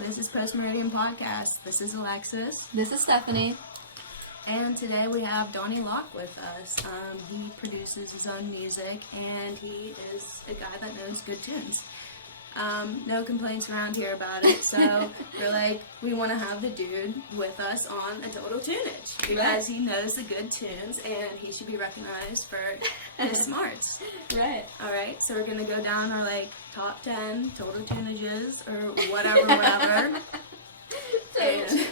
this is Post Meridian Podcast. This is Alexis. This is Stephanie. And today we have Donnie Locke with us. He produces his own music, and he is a guy that knows good tunes. No complaints around here about it, so we're like, we want to have the dude with us on a total tunage because he knows the good tunes, and he should be recognized for his smarts. Right. Alright, so we're going to go down our, top 10 total tunages, or whatever. And,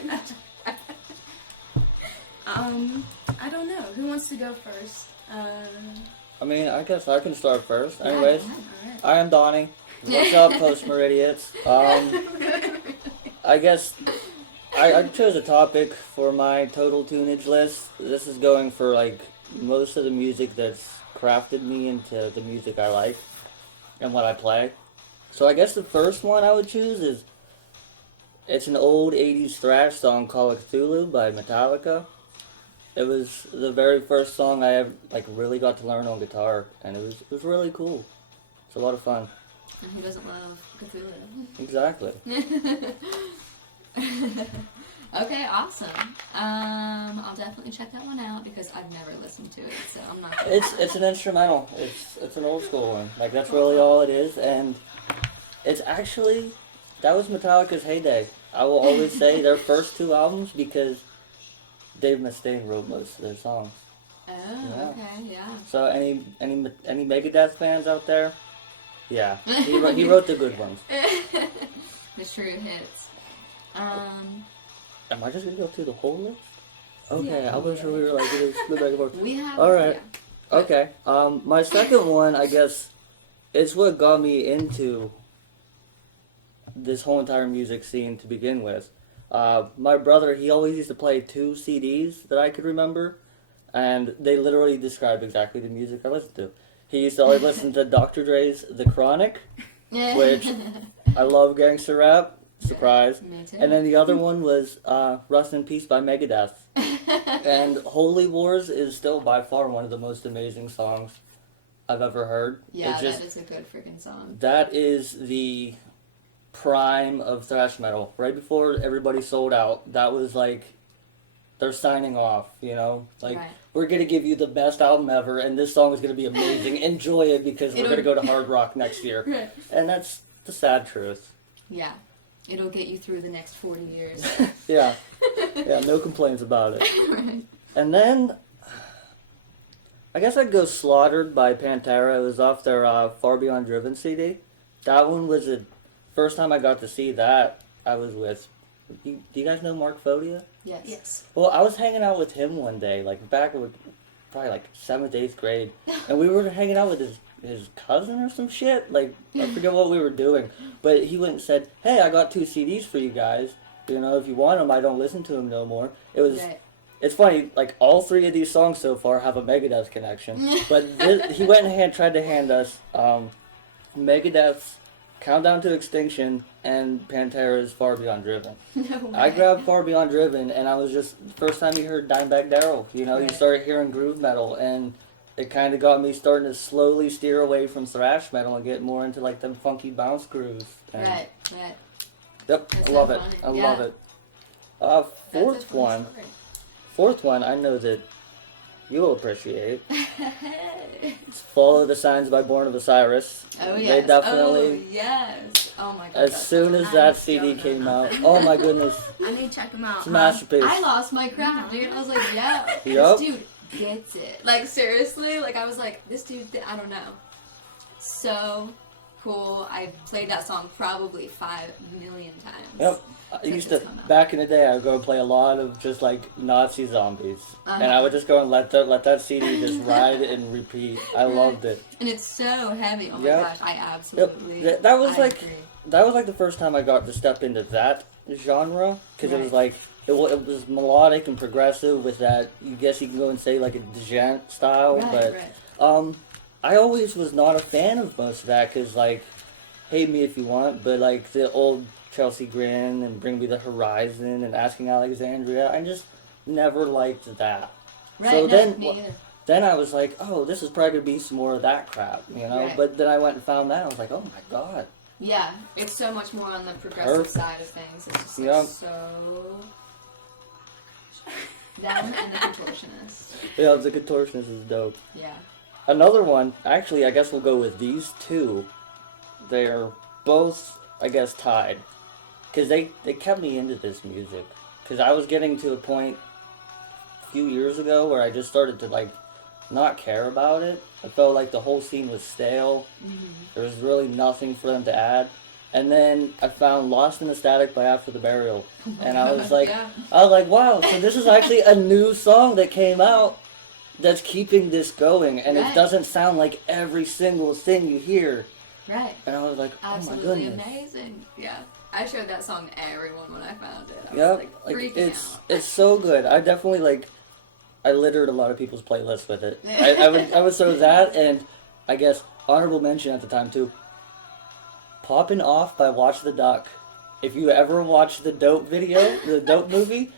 I don't know. Who wants to go first? I guess I can start first. Anyways, Alright. I am Donnie. What's up, Post Meridians? I guess I chose a topic for my total tunage list. This is going for, most of the music that's crafted me into the music I like and what I play. So I guess the first one I would choose is, it's an old 80s thrash song called Cthulhu by Metallica. It was the very first song I ever, really got to learn on guitar, and it was really cool. It's a lot of fun. And who doesn't love Cthulhu? Exactly. Okay, awesome. I'll definitely check that one out because I've never listened to it, so I'm not. It's an instrumental. It's an old school one. That's really all it is, and it's actually, that was Metallica's heyday. I will always say their first two albums because Dave Mustaine wrote most of their songs. Oh, Yeah. okay, yeah. So any Megadeth fans out there? Yeah, he wrote the good ones. The true hits. Am I just gonna go through the whole list? Okay, Yeah. I wasn't sure we were gonna split back and forth. We have. All right. Yeah. Okay. My second one, I guess, is what got me into this whole entire music scene to begin with. My brother, he always used to play 2 CDs that I could remember, and they literally describe exactly the music I listened to. He used to always listen to Dr. Dre's The Chronic, which I love gangster rap. Surprise. Me too. And then the other one was Rust in Peace by Megadeth. And Holy Wars is still by far one of the most amazing songs I've ever heard. Yeah, It's that is a good freaking song. That is the prime of thrash metal. Right before everybody sold out, that was they're signing off, Right. We're going to give you the best album ever, and this song is going to be amazing. Enjoy it because we're going to go to Hard Rock next year. Right. And that's the sad truth. Yeah. It'll get you through the next 40 years. Yeah. Yeah, no complaints about it. Right. And then, I guess I'd go Slaughtered by Pantera. It was off their Far Beyond Driven CD. That one was the first time I got to see that. I was with, do you guys know Mark Fodia? Yes. Well, I was hanging out with him one day, back in probably 7th, 8th grade, and we were hanging out with his cousin or some shit. I forget what we were doing, but he went and said, "Hey, I got 2 CDs for you guys. If you want them, I don't listen to them no more." It was. Right. It's funny, all 3 of these songs so far have a Megadeth connection, but he went and tried to hand us Megadeth's Countdown to Extinction and Pantera's Far Beyond Driven. No way. I grabbed Far Beyond Driven, and I was just, first time you heard Dimebag Darrell, you Right. started hearing groove metal, and it kind of got me starting to slowly steer away from thrash metal and get more into, them funky bounce grooves. And, Right. Yep, That's I love so it. funny. I Yeah. love it. That's a Fourth funny one, story. I know that you'll appreciate. It's Follow the Signs by Born of Osiris. Oh, yes. They definitely, Oh, yes. Oh, my God. as that's soon as I that don't CD know came that. out, oh my goodness, I need to check him out. it's a masterpiece. I lost my crap, dude. I was like, yeah, Yup. this dude gets it. Seriously, I was like, this dude, I don't know. So cool. I played that song probably 5 million times. Yep. I Since used it's to, come out. back in the day, I would go and play a lot of just Nazi zombies. Uh-huh. And I would just go and let that CD just ride and repeat. I loved it. And it's so heavy. Oh my Yep. gosh, I absolutely. That was I like, agree. that was the first time I got to step into that genre. Because it was Right. it was melodic and progressive with that, you guess you can go and say a djent style. Right, but, right. I always was not a fan of most of that because, hate me if you want, but, the old Chelsea Grin and Bring Me the Horizon and Asking Alexandria, I just never liked that. Right, So no, then, me either. then I was like, oh, this is probably going to be some more of that crap, Right. But then I went and found that, and I was like, oh my god, Yeah, it's so much more on the progressive side of things. It's just like so them and the contortionist. Yeah, the contortionist is dope. Yeah. Another one, actually, I guess we'll go with these two. They're both, I guess, tied. Because they kept me into this music. Because I was getting to a point a few years ago where I just started to, like, not care about it. I felt like the whole scene was stale. Mm-hmm. There was really nothing for them to add. And then I found Lost in the Static by After the Burial. And I was like, wow, so this is actually a new song that came out that's keeping this going. And it doesn't sound like every single thing you hear. Right. And I was like, oh absolutely my goodness. Amazing. Yeah. I showed that song to everyone when I found it. I Yep. was like freaking out. It's so good. I definitely I littered a lot of people's playlists with it. I would throw that, and I guess honorable mention at the time too. Poppin' Off by Watch the Duck. If you ever watched the Dope video, the Dope movie,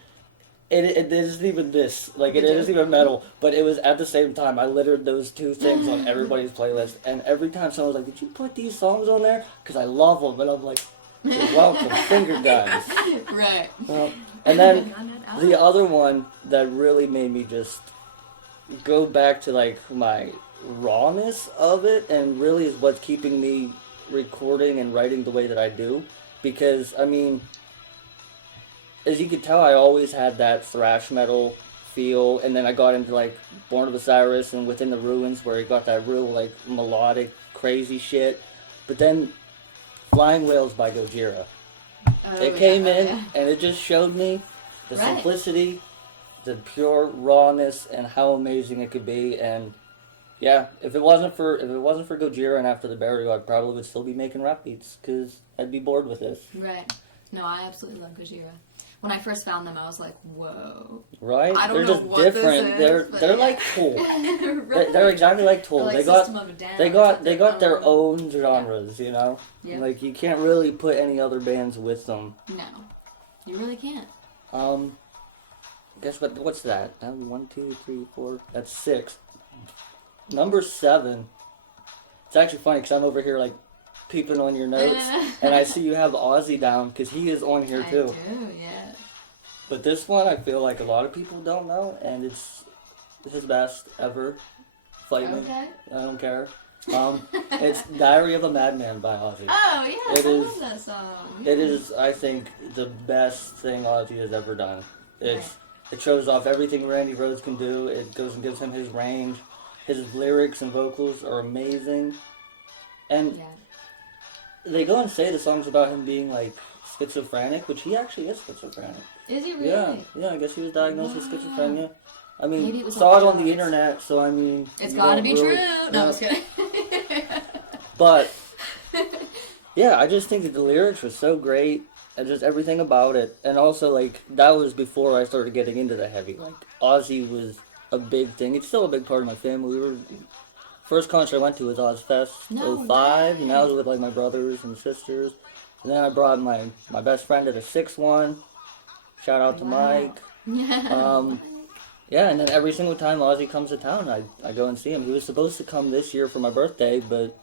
it isn't even this. Like, it isn't even metal, but it was at the same time. I littered those two things on everybody's playlist, and every time someone was like, did you put these songs on there? Because I love them, and I'm like, you're welcome, finger guns. Right. Well, and then the other one that really made me just go back to, like, my rawness of it, and really is what's keeping me recording and writing the way that I do. Because, I mean, as you can tell, I always had that thrash metal feel, and then I got into, like, Born of Osiris and Within the Ruins, where you got that real, like, melodic, crazy shit. But then Flying Whales by Gojira. It came in, and it just showed me the simplicity, the pure rawness, and how amazing it could be. And yeah, if it wasn't for Gojira and After the Burial, I probably would still be making rap beats because I'd be bored with this. Right. No, I absolutely love Gojira. When I first found them, I was like, whoa. Right? I don't They're know just what different. this is, They're like Tool. They're exactly like Tool. Like they got their own genres, you know? Yep. Like, you can't really put any other bands with them. No. You really can't. Guess what's that? 1, 2, 3, 4. That's 6. Number 7. It's actually funny because I'm over here like peeping on your notes, and I see you have Ozzy down because he is on here too. I do, yeah. But this one I feel like a lot of people don't know, and it's his best ever. Fight me. Okay. I don't care. It's Diary of a Madman by Ozzy. Oh yeah, I love that song. Yeah. It is, I think, the best thing Ozzy has ever done. It shows off everything Randy Rhoads can do. It goes and gives him his range. His lyrics and vocals are amazing. And they go and say the song's about him being, like, schizophrenic, which he actually is schizophrenic. Is he really? Yeah, I guess he was diagnosed with schizophrenia. I mean, Maybe it was saw it on the internet, so I mean... It's gotta be true! No, I was kidding. But, yeah, I just think that the lyrics were so great, and just everything about it. And also, like, that was before I started getting into the heavy. Like, Ozzy was a big thing. It's still a big part of my family. First concert I went to was Ozfest 05, and that was with, like, my brothers and sisters. And then I brought my best friend to the 6th one. Shout out to Mike. Yeah, and then every single time Ozzy comes to town, I go and see him. He was supposed to come this year for my birthday, but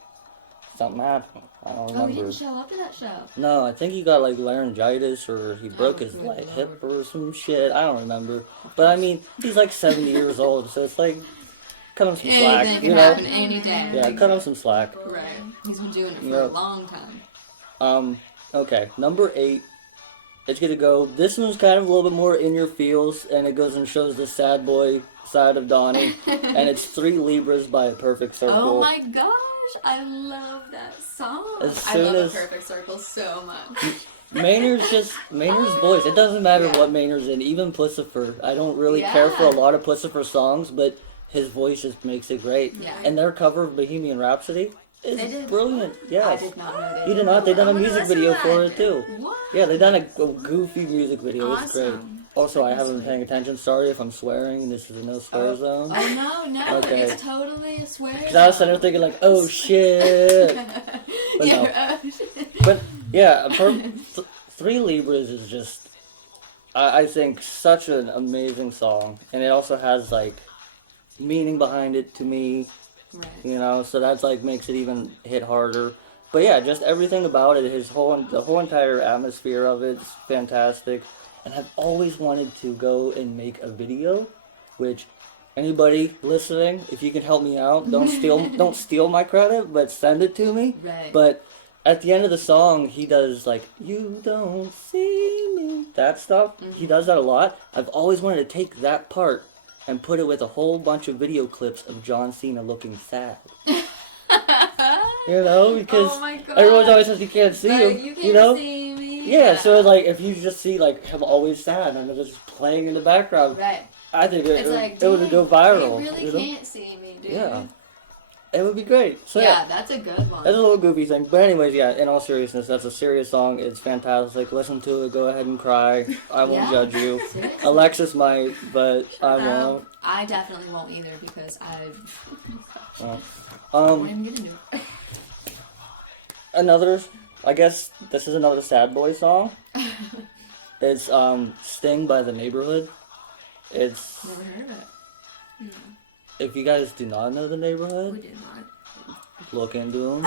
something happened. I don't remember. Oh, he didn't show up to that show? No, I think he got, like, laryngitis, or he broke his hip or some shit. I don't remember. But, I mean, he's, like, 70 years old, so it's like, cut him some slack. Anything can happen any day. Yeah, cut him some slack. Right. He's been doing it for a long time. Okay, number 8. It's gonna go. This one's kind of a little bit more in your feels, and it goes and shows the sad boy side of Donnie. And it's 3 Libras by A Perfect Circle. Oh my gosh, I love that song. I love A Perfect Circle so much. Maynard's voice. It doesn't matter what Maynard's in, even Pussifer. I don't really care for a lot of Pussifer songs, but his voice just makes it great. Yeah. And their cover of Bohemian Rhapsody is brilliant. Yes. I did not know that. You did not? They done a music video for it too. What? Yeah, they done a goofy music video. Awesome. It's great. Also, I haven't been paying attention. Sorry if I'm swearing. This is a no swear zone. Oh no, Okay. it's totally a swear. Because I was sitting there thinking like, oh shit. But no. But yeah, 3 Libras is just, I think, such an amazing song, and it also has like meaning behind it to me. Right. You know, so that's like makes it even hit harder. But yeah, just everything about it, the whole entire atmosphere of it's fantastic. And I've always wanted to go and make a video, which anybody listening, if you can help me out, don't steal my credit, but send it to me. Right. But at the end of the song, he does like, "You don't see me," that stuff. He does that a lot. I've always wanted to take that part and put it with a whole bunch of video clips of John Cena looking sad. You know, because oh my God. everyone always says you can't see him. You can't you know? see me. Yeah, so like if you just see like him always sad and it's just playing in the background, Right. I think It's like, it would go viral. You really you know? can't see me, dude. Yeah, it would be great. So yeah, that's a good one. that's a little goofy thing. But anyways, yeah, in all seriousness, that's a serious song. It's fantastic. Listen to it. Go ahead and cry. I won't Yeah. judge you. Seriously. Alexis might, but I won't. I definitely won't either because I Well, won't even get into it. another, I guess this is another sad boy song. It's Sting by The Neighborhood. It's, Never heard of it. if you guys do not know The We Neighborhood, did not. look into them.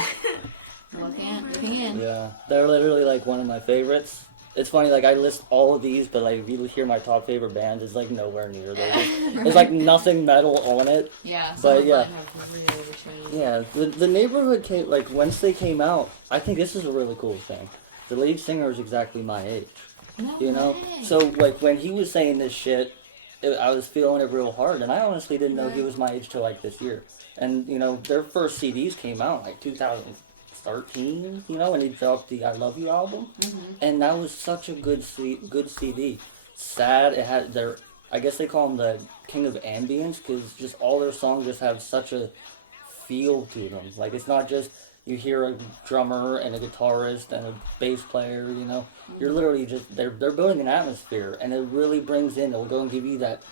Looking in. Yeah, they're literally like one of my favorites. It's funny, like I list all of these, but like if you hear my top favorite bands, it's like nowhere near those. There's like nothing metal on it. Yeah, But, some of yeah. mine have really changed. Yeah, the Neighborhood came, like once they came out, I think this is a really cool thing. The lead singer is exactly my age. No You know? way. So, like, when he was saying this shit, I was feeling it real hard, and I honestly didn't know he was my age till, like, this year. And, you know, their first CDs came out, like, 2013, you know, and he dropped the I Love You album. And that was such a good CD. Sad, it had their, I guess they call him the king of ambience, because just all their songs just have such a feel to them. Like, it's not just you hear a drummer and a guitarist and a bass player, you know. You're literally just, they're building an atmosphere, and it really brings in, it'll go and give you that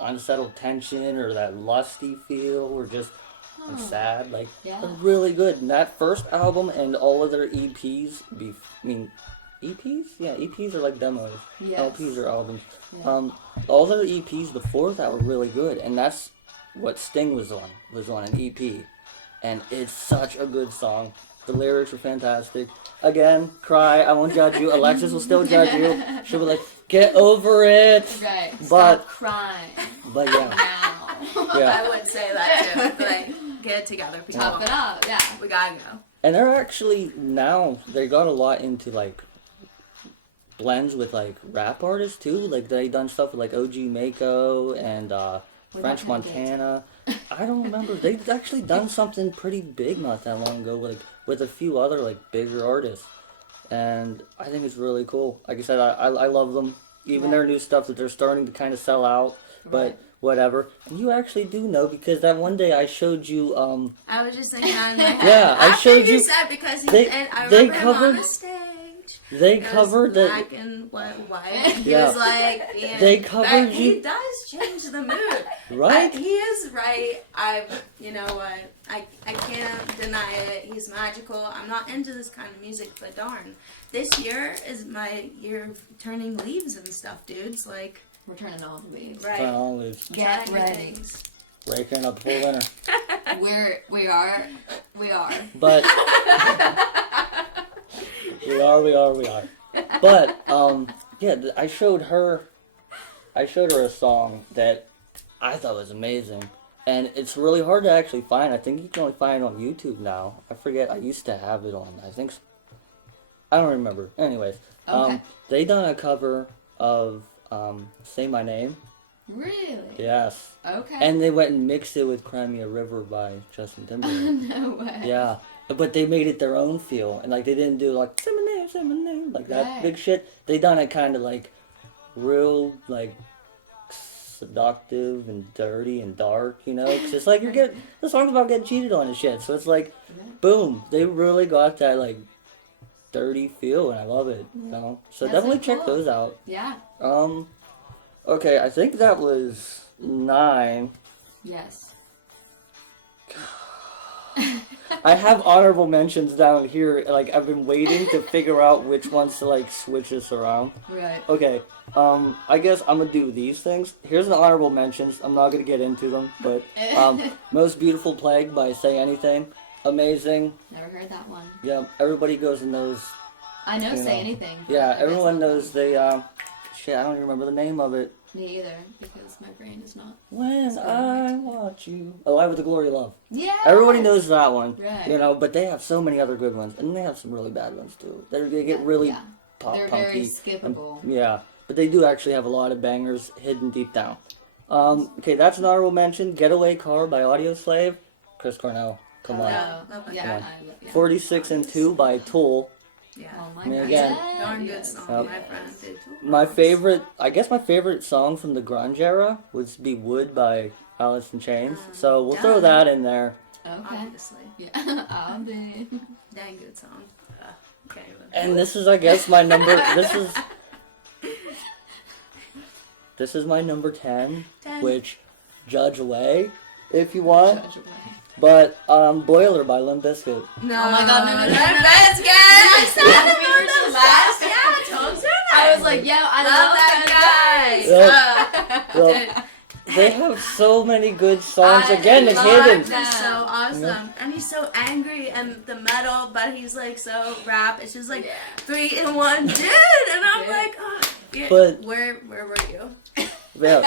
unsettled tension or that lusty feel or just sad. Like, Yeah. they're really good. And that first album and all of their EPs, EPs? Yeah, EPs are like demos. Yes. LPs are albums. Yeah. All their EPs before that were really good, and that's what Sting was on an EP. And it's such a good song. The lyrics are fantastic. Again, cry, I won't judge you. Alexis will still judge you. She'll be like, get over it. Right. But- Stop crying But yeah, now. yeah. I would say that too. Like, get it together, people. Top it up. Yeah. We gotta go. And they're actually, now, they got a lot into, like, blends with, like, rap artists, too. Like, they done stuff with, like, OG Mako and French that kind of Montana. I don't remember. They've actually done something pretty big not that long ago, like, with a few other, like, bigger artists. And I think it's really cool. Like I said, I love them. Even their new stuff that they're starting to kind of sell out. But whatever. And you actually do know, because that one day I showed you, I was just thinking that in my head. Yeah, I After showed you- said because he, they- and I they remember him on covered- the stage. they It was covered the... black and white. He Yeah. was like, yeah, They covered he you- does change the mood. Right? He is right. You know what? I can't deny it. He's magical. I'm not into this kind of music, but darn, this year is my year of turning leaves and stuff, dudes. Like, We're turning all the leaves. right. Get Trying new ready. things. Raking up full winter. We are. But we are. But yeah, I showed her a song that I thought was amazing, and it's really hard to actually find. I think you can only find it on YouTube now. I forget. I used to have it on. I don't remember. Anyways, Okay. they done a cover of "Say My Name." Really? Yes. Okay. And they went and mixed it with Crimea River by Justin Timberlake. No way. Yeah. But they made it their own feel. And, like, they didn't do, like, say my name, like that Right. big shit. They done it kind of, like, real, like, seductive and dirty and dark, you know? 'Cause it's like the song's about getting cheated on and shit. So it's like, boom. They really got that, like, dirty feel, and I love it, you know? So That's definitely so check cool. those out. Yeah. Okay, I think that was 9. Yes. I have honorable mentions down here. Like, I've been waiting to figure out which ones to, like, switch this around. Right. Okay, I guess I'm gonna do these things. Here's the honorable mentions. I'm not gonna get into them, but, Most Beautiful Plague by Say Anything. amazing. Never heard that one. Yeah, everybody goes and knows. I know You Say know. Anything. Yeah, I guess everyone I'll knows go. the, shit, I don't even remember the name of it. Me either, because my brain is not. When So I right. Watch You. Alive with the Glory of Love. Yeah. Everybody knows that one. Right. You know, but they have so many other good ones. And they have some really bad ones, too. They get really Yeah. pop They're punky. very skippable. Yeah, but they do actually have a lot of bangers hidden deep down. Okay, that's an honorable mention. Getaway Car by Audio Slave. Chris Cornell. Come on. Yeah. Love that Yeah. guy. Yeah. 46 and 2 by Tool. Yeah. Oh my I mean, god. again- Darn good song, Yep. my friend. Did too. My favorite song from the grunge era would be Wood by Alice in Chains. So we'll throw done. that in there. Okay. Obviously. Yeah. I'll be. Dang good song. Can't even. And this is, I guess, my number. This is my number 10, 10. which judge away if you want. Judge away. But Boiler by Limp Bizkit. No. Oh my god, no. Best guy. I said We we were were just the last. best. Yeah, Tom's right. I was like, yeah, I love that guy. Well, they have so many good songs. I Again, it's love hidden. that. He's so awesome, Yeah. and he's so angry and the metal, but he's like so rap. It's just like Yeah. 3 in 1, dude. And I'm Yeah. like, oh, yeah, But- where were you? Yeah,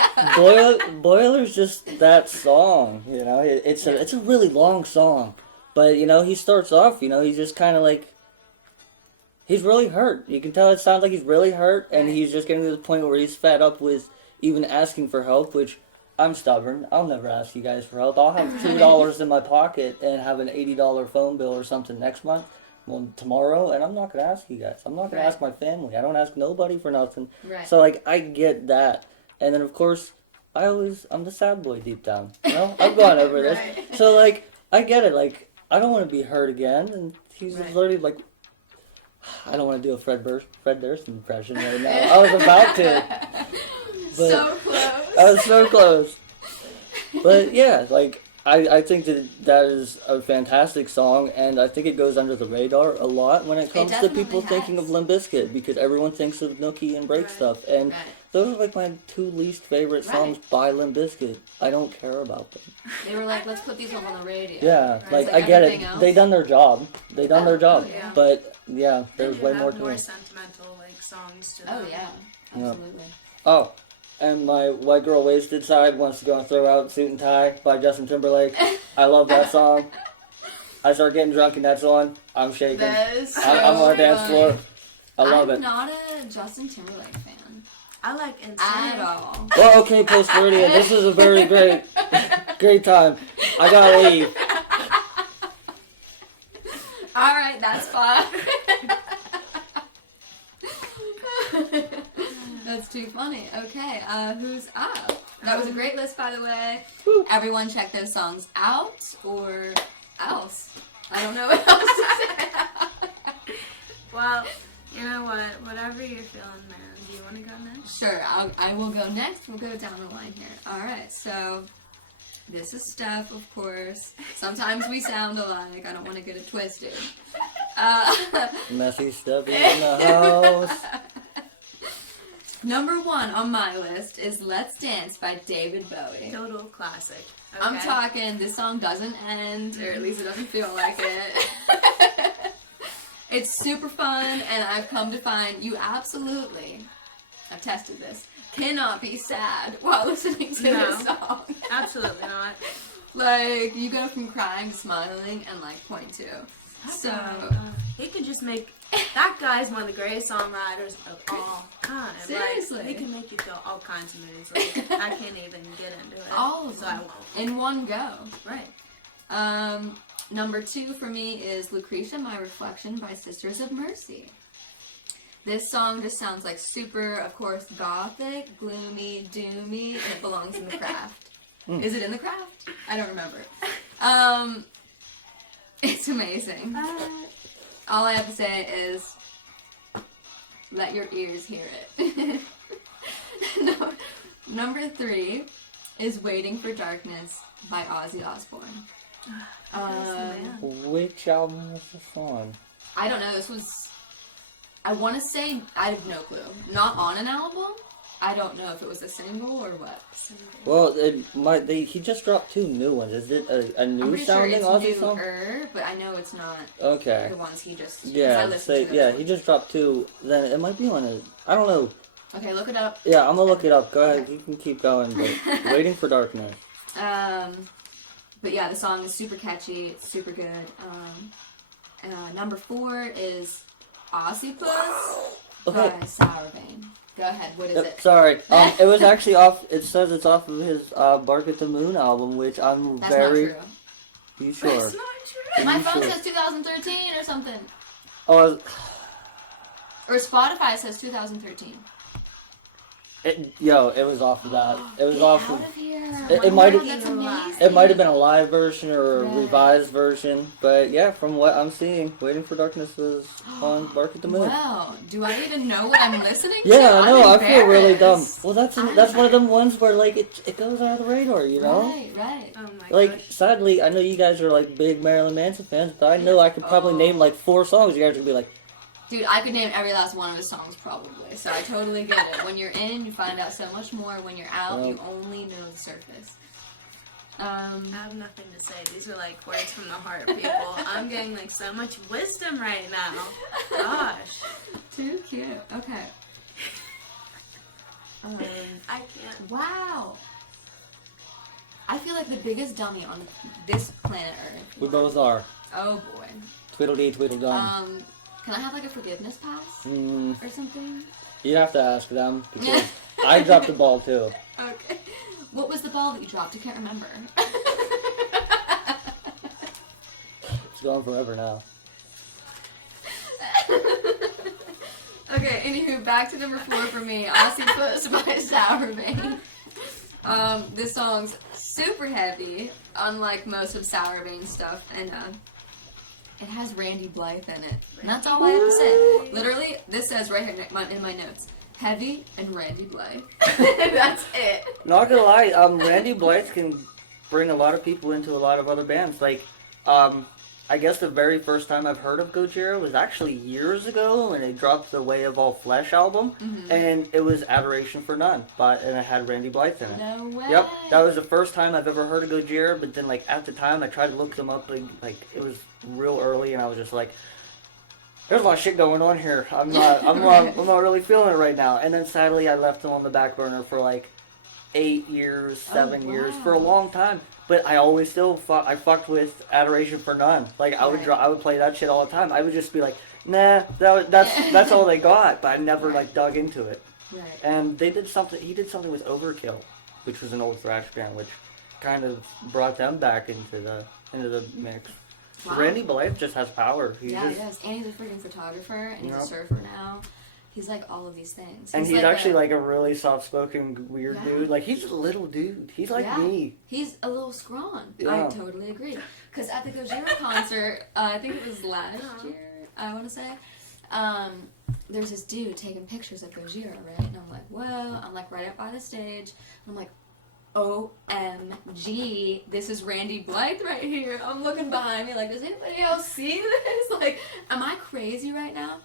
Boiler's just that song. You know, it's a really long song, but you know he starts off. You know, he's just kind of like he's really hurt. You can tell it sounds like he's really hurt, and Right. he's just getting to the point where he's fed up with even asking for help. Which I'm stubborn. I'll never ask you guys for help. I'll have $2 in my pocket and have an $80 phone bill or something next month. Well, tomorrow, and I'm not gonna ask you guys. I'm not gonna Right. ask my family. I don't ask nobody for nothing. Right. So like I get that. And then of course I'm the sad boy deep down. You know? I've gone over this. Right. So like I get it, like I don't wanna be hurt again, and he's Right. literally like I don't wanna do a Fred Durst impression right now. I was about to. But So close. I was so close. But yeah, like I think that is a fantastic song, and I think it goes under the radar a lot when it comes to people definitely thinking has. of Limp Bizkit, because everyone thinks of Nookie and break Right. stuff, and Right. those are like my 2 least favorite Right. songs by Limp Bizkit. I don't care about them. They were like, let's put these on the radio. Yeah, Right. like Like I get it. everything else. They done their job. They done their job. yeah. But yeah, They there's do way have more to more it. sentimental like songs to Oh them. yeah. Yeah. Absolutely. Oh, and my White Girl Wasted side wants to go and throw out Suit and Tie by Justin Timberlake. I love that song. I start getting drunk in that song. I'm shaking. That is so I'm on the dance funny. floor. I love I'm it. not a Justin Timberlake fan I like Insane. at all. Well, okay, Post Meridian. This is a very great time. I gotta leave. All right, that's fine. That's too funny. Okay, who's up? That was a great list, by the way. Woo. Everyone check those songs out, or else. I don't know what else to say. Well, you know what? Whatever you're feeling, man. Do you want to go next? Sure, I will go next. We'll go down the line here. All right, so this is Steph, of course. Sometimes we sound alike. I don't want to get it twisted. Messy stuff in the house. Number 1 on my list is Let's Dance by David Bowie. Total classic. Okay. I'm talking, this song doesn't end, or at least it doesn't feel like it. It's super fun, and I've come to find you absolutely, I've tested this, cannot be sad while listening to No. this song. Absolutely not. Like, you go from crying to smiling and like point two. So, He could just make. That guy's one of the greatest songwriters of all time. Seriously. Like, he can make you feel all kinds of moods. Like, I can't even get into it. all of so I them won't. in one go. Right. Number 2 for me is Lucretia, My Reflection by Sisters of Mercy. This song just sounds like super, of course, gothic, gloomy, doomy, and it belongs in The Craft. Is it in The Craft? I don't remember. It's amazing. All I have to say is, let your ears hear it. Number 3 is Waiting for Darkness by Ozzy Osbourne. Which album was this on? I don't know, this was, I want to say, I have no clue. Not on an album, I don't know if it was a single or what. Well, he just dropped 2 new ones. Is it a I'm new pretty sure sounding it's Aussie song? newer, but I know it's not Okay. the ones he just. 'cause I Yeah, listened to yeah, those he ones. just dropped 2. Then it might be on a. I don't know. Okay, look it up. Yeah, I'm gonna look it up. Go ahead, Okay. you can keep going. But Waiting for Darkness. But yeah, the song is super catchy. It's super good. Number 4 is Ossipus Okay. by Sourvein. Go ahead. What is Yep, it? sorry. It was actually off. It says it's off of his Bark at the Moon album, which I'm That's very. not true. You sure? That's not true. My you phone sure? says 2013 or something. Oh, Or Spotify says 2013. it was off of that. It was Get off out of. of here. It might have. That's amazing. It might have been a live version or a Right. revised version, but yeah, from what I'm seeing, Waiting for Darkness was on Bark at the Moon. Wow. Do I even know what I'm listening to? Yeah, I know. I I'm feel really dumb. embarrassed. Well, that's I'm one of them ones where like it goes out of the radar, you know. Right. Oh my Like, gosh. sadly, I know you guys are like big Marilyn Manson fans, but I know I could probably Oh. name like 4 songs. You guys would be like, Dude, I could name every last one of his songs probably, so I totally get it. When you're in, you find out so much more. When you're out, you only know the surface. I have nothing to say. These are like words from the heart, people. I'm getting like so much wisdom right now. Gosh. Too cute. Okay. I can't. Wow. I feel like the biggest dummy on this planet Earth. we both are. Oh boy. Tweedledee, Tweedledum. Can I have like a forgiveness pass Mm, or something? you'd have to ask them because I dropped the ball too. Okay. What was the ball that you dropped? I can't remember. It's going forever now. Okay, anywho, back to number 4 for me. Ossipus by Sourvein. This song's super heavy, unlike most of Sourvein's stuff, and it has Randy Blythe in it. And that's all I have to say. Literally, this says right here in my notes, heavy and Randy Blythe. That's it. Not gonna lie, Randy Blythe can bring a lot of people into a lot of other bands. Like, I guess the very first time I've heard of Gojira was actually years ago when they dropped the Way of All Flesh album, and it was Adoration for None, and it had Randy Blythe in it. No way. Yep, that was the first time I've ever heard of Gojira, but then like at the time I tried to look them up, like it was real early, and I was just like, there's a lot of shit going on here. I'm not really feeling it right now. And then sadly I left them on the back burner for like 8 years, 7 years, for a long time. But I always still fucked with Adoration for None. Like I would play that shit all the time. I would just be like, nah, that's all they got. But I never like dug into it. Right. And he did something with Overkill, which was an old thrash band, which kind of brought them back into the mix. Wow. Randy Blythe just has power. He does. And he's a freaking photographer, and he's Yep. a surfer now. He's like all of these things. And he's like actually like a really soft-spoken, weird Yeah. dude. Like, he's a little dude. He's like me. He's a little scrawn. Yeah. I totally agree. Because at the Gojira concert, I think it was last year, I want to say, there's this dude taking pictures of Gojira, right? And I'm like, whoa. I'm like right up by the stage. And I'm like, OMG, this is Randy Blythe right here. I'm looking behind me like, does anybody else see this? Like, am I crazy right now?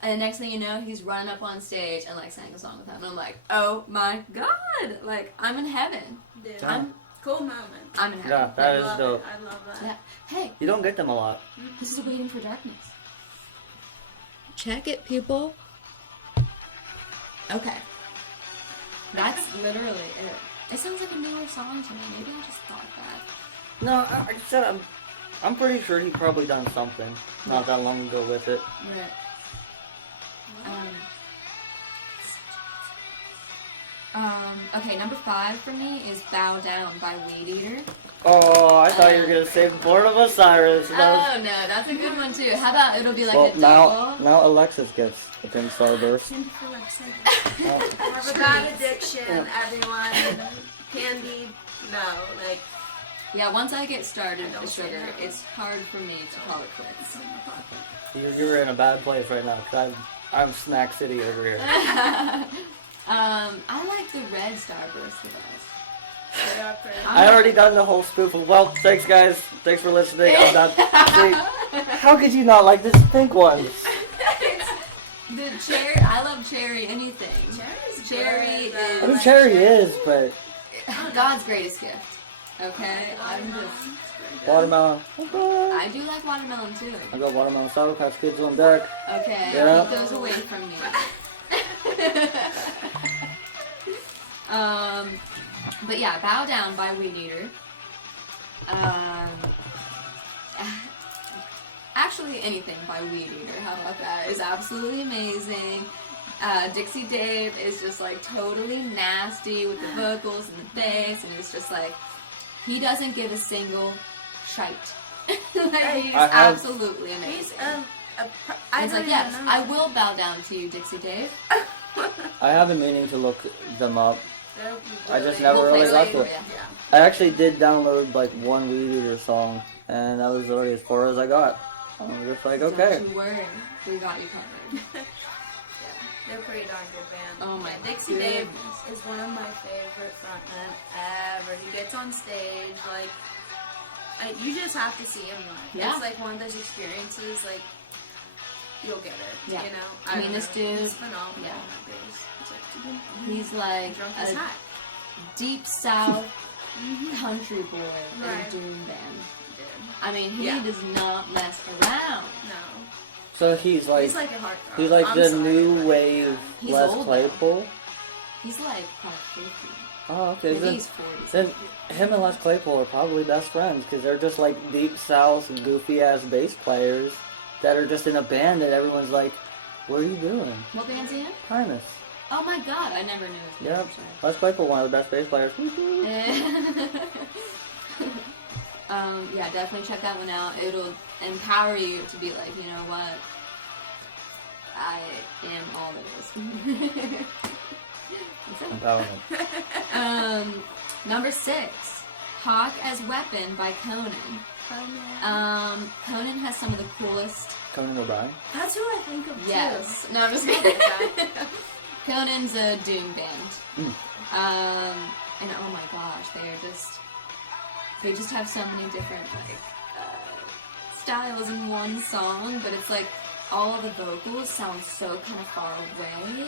And the next thing you know, he's running up on stage and like sang a song with him. And I'm like, oh my god, like I'm in heaven. Dude, Yeah. cool moment. I'm in heaven. Yeah, that I is love dope. it. I love that. Yeah. Hey, You don't get them a lot. this is Waiting for Darkness. Check it, people. Okay. That's literally it. It sounds like a newer song to me. Maybe I just thought that. No, I said I'm pretty sure he probably done something not that long ago with it. Right. Okay, number 5 for me is Bow Down by Weed Eater. Oh, I thought you were gonna say Born of Osiris. That Oh no, that's a good one too. How about it'll be like was, a well, double? now Alexis gets a pin starburst. I have a bad addiction, everyone. Candy, no. Like, Yeah, once I get started I don't with sugar, say no. it's hard for me to call it quits. You're in a bad place right now, because I'm Snack City over here. I like the red starburst the best. I already done the whole spoofle. Well, thanks guys. Thanks for listening. I'm done. See, how could you not like this pink one? The cherry, I love cherry anything. Cherry's Cherry good, is- I mean, cherry is, but God's greatest gift. Okay? I'm just... watermelon. I do like watermelon too. I got watermelon Sour Patch Kids on deck. Okay, Yeah. keep those away from me. But yeah, Bow Down by Weed Eater. Actually, anything by Weed Eater, how about that, is absolutely amazing. Dixie Dave is just like totally nasty with the vocals and the bass, and it's just like, he doesn't give a single shite. Like, he's absolutely amazing. He's It's like, yes, I will bow down to you, Dixie Dave. I have been meaning to look them up. I just never We'll really play got it to it. later, I actually did download like one Weed Eater song, and that was already as far as I got. I was just like, okay. Don't you worry, we got you covered. They're a pretty darn good band. Oh my Dixie Dave is one of my favorite frontmen ever. He gets on stage, like, you just have to see him live. Yeah. It's like one of those experiences, like, you'll get it. Yeah. You know? I mean, don't this know. dude, He's phenomenal yeah. on that bass. It's like, he's like drunk as a hat. deep south country boy in Right. a doom band. Dude. I mean, he Yeah. does not mess around. No. So he's like He's like a hardcore. he's like I'm the sorry, new but wave He's Les old, Claypool. He's like probably 50. Oh, okay. Maybe Then, he's 40. then him and Les Claypool are probably best friends because they're just like deep south goofy ass bass players that are just in a band that everyone's like, "What are you doing?" What band's he in? Primus. Oh my god, I never knew his name. Yep. I'm sorry. Les Claypool, one of the best bass players. Yeah, definitely check that one out. It'll empower you to be like, you know what? I am all this. Empowerment. Number 6, Hawk as Weapon by Conan. Conan has some of the coolest. Conan O'Brien. That's who I think of Yes. too. No, I'm just kidding. Conan's a doom band. And oh my gosh, they just have so many different styles in one song, but it's like all of the vocals sound so kind of far away.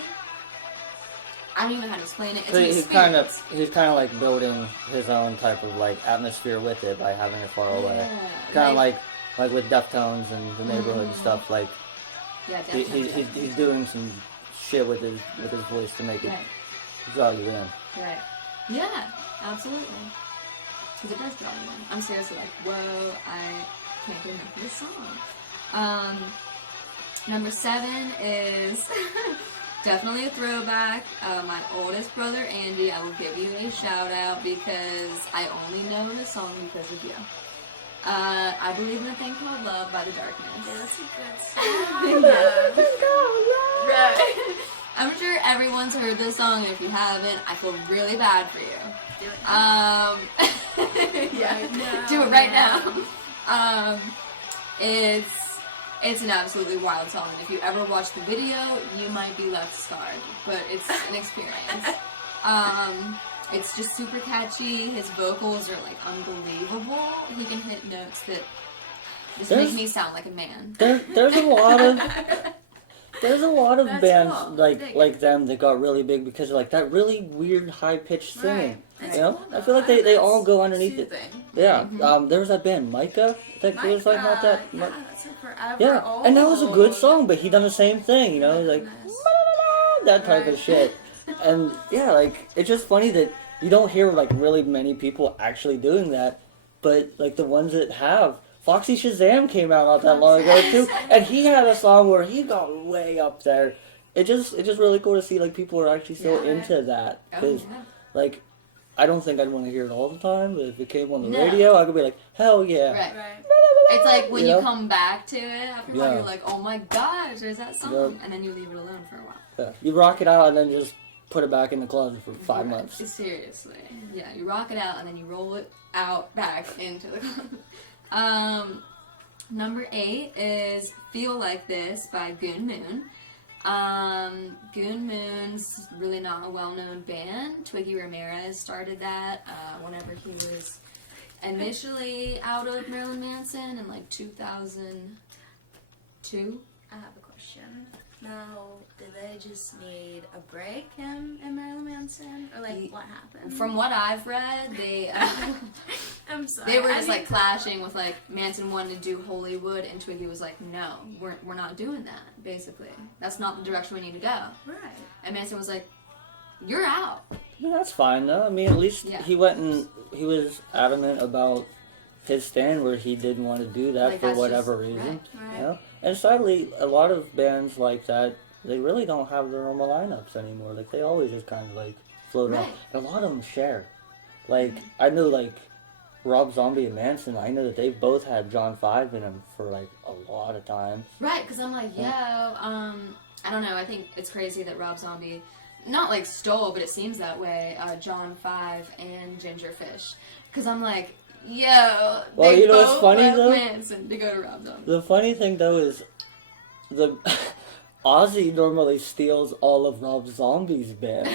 I don't even know how to explain it. It's So an he's kind experience. of like building his own type of like atmosphere with it by having it far away. Yeah. Kind of like with Deftones and the neighborhood and stuff. Like Yeah, he, definitely. he's doing some shit with his voice to make it Right. draw you in. Right. Yeah, absolutely. Because it does draw you in. I'm seriously like, whoa, I can't get enough of this song. Number 7 is definitely a throwback. My oldest brother, Andy, I will give you a shout out because I only know the song because of you. I Believe in a Thing Called Love by The Darkness. Yeah, that's a good song. Right. I'm sure everyone's heard this song, and if you haven't, I feel really bad for you. Do it. Yeah, Right now. do it right now. It's an absolutely wild song, and if you ever watch the video, you might be left scarred, but it's an experience. It's just super catchy. His vocals are like unbelievable. He can hit notes that just make me sound like a man. There's a lot of That's bands cool. like them that got really big because of like that really weird high pitched singing. Right. You know, It's cool, I feel like though. they all go underneath it. Soothing. Yeah. There was that band Micah. I think it was like about that. Yeah, that's a forever Yeah, old. and that was a good song, but he done the same thing. You know, he's like Goodness. that type of Right. shit. And yeah, like it's just funny that you don't hear like really many people actually doing that, but like the ones that have. Foxy Shazam came out not that long ago too, and he had a song where he got way up there. It's just really cool to see like people are actually still Yeah. into that Oh, because yeah. like I don't think I'd want to hear it all the time, but if it came on the No. radio, I could be like, hell yeah. Right. Right. It's like when You you know? come back to it after a while, Yeah. you're like, oh my gosh, there's that song. Yep. And then you leave it alone for a while. Yeah. You rock it out and then just put it back in the closet for 5 months. Seriously. Yeah, you rock it out and then you roll it out back into the closet. Number 8 is Feel Like This by Goon Moon. Goon Moon's really not a well-known band. Twiggy Ramirez started that whenever he was initially out of Marilyn Manson in like 2002. I have a question. Now, do they just need a break, him and Marilyn Manson? Or, like, what happened? From what I've read, they I'm sorry. they were just like clashing with like Manson wanted to do Hollywood, and Twiggy was like, no, we're not doing that. Basically, that's not the direction we need to go. Right. And Manson was like, you're out. Yeah, that's fine though. I mean, at least he went and he was adamant about his stand where he didn't want to do that Like, for that's whatever just- reason. Right. You know? And sadly, a lot of bands like that, they really don't have their normal lineups anymore. Like, they always just kind of like float around. Right. And a lot of them share. Like, I know like Rob Zombie and Manson, I know that they've both had John 5 in them for like a lot of times. Right, because I'm like, I don't know. I think it's crazy that Rob Zombie, not like stole, but it seems that way. John 5 and Gingerfish, because I'm like, well, you know what's both funny, left though? Manson to go to Rob Zombie. The funny thing though is the Ozzy normally steals all of Rob Zombie's band.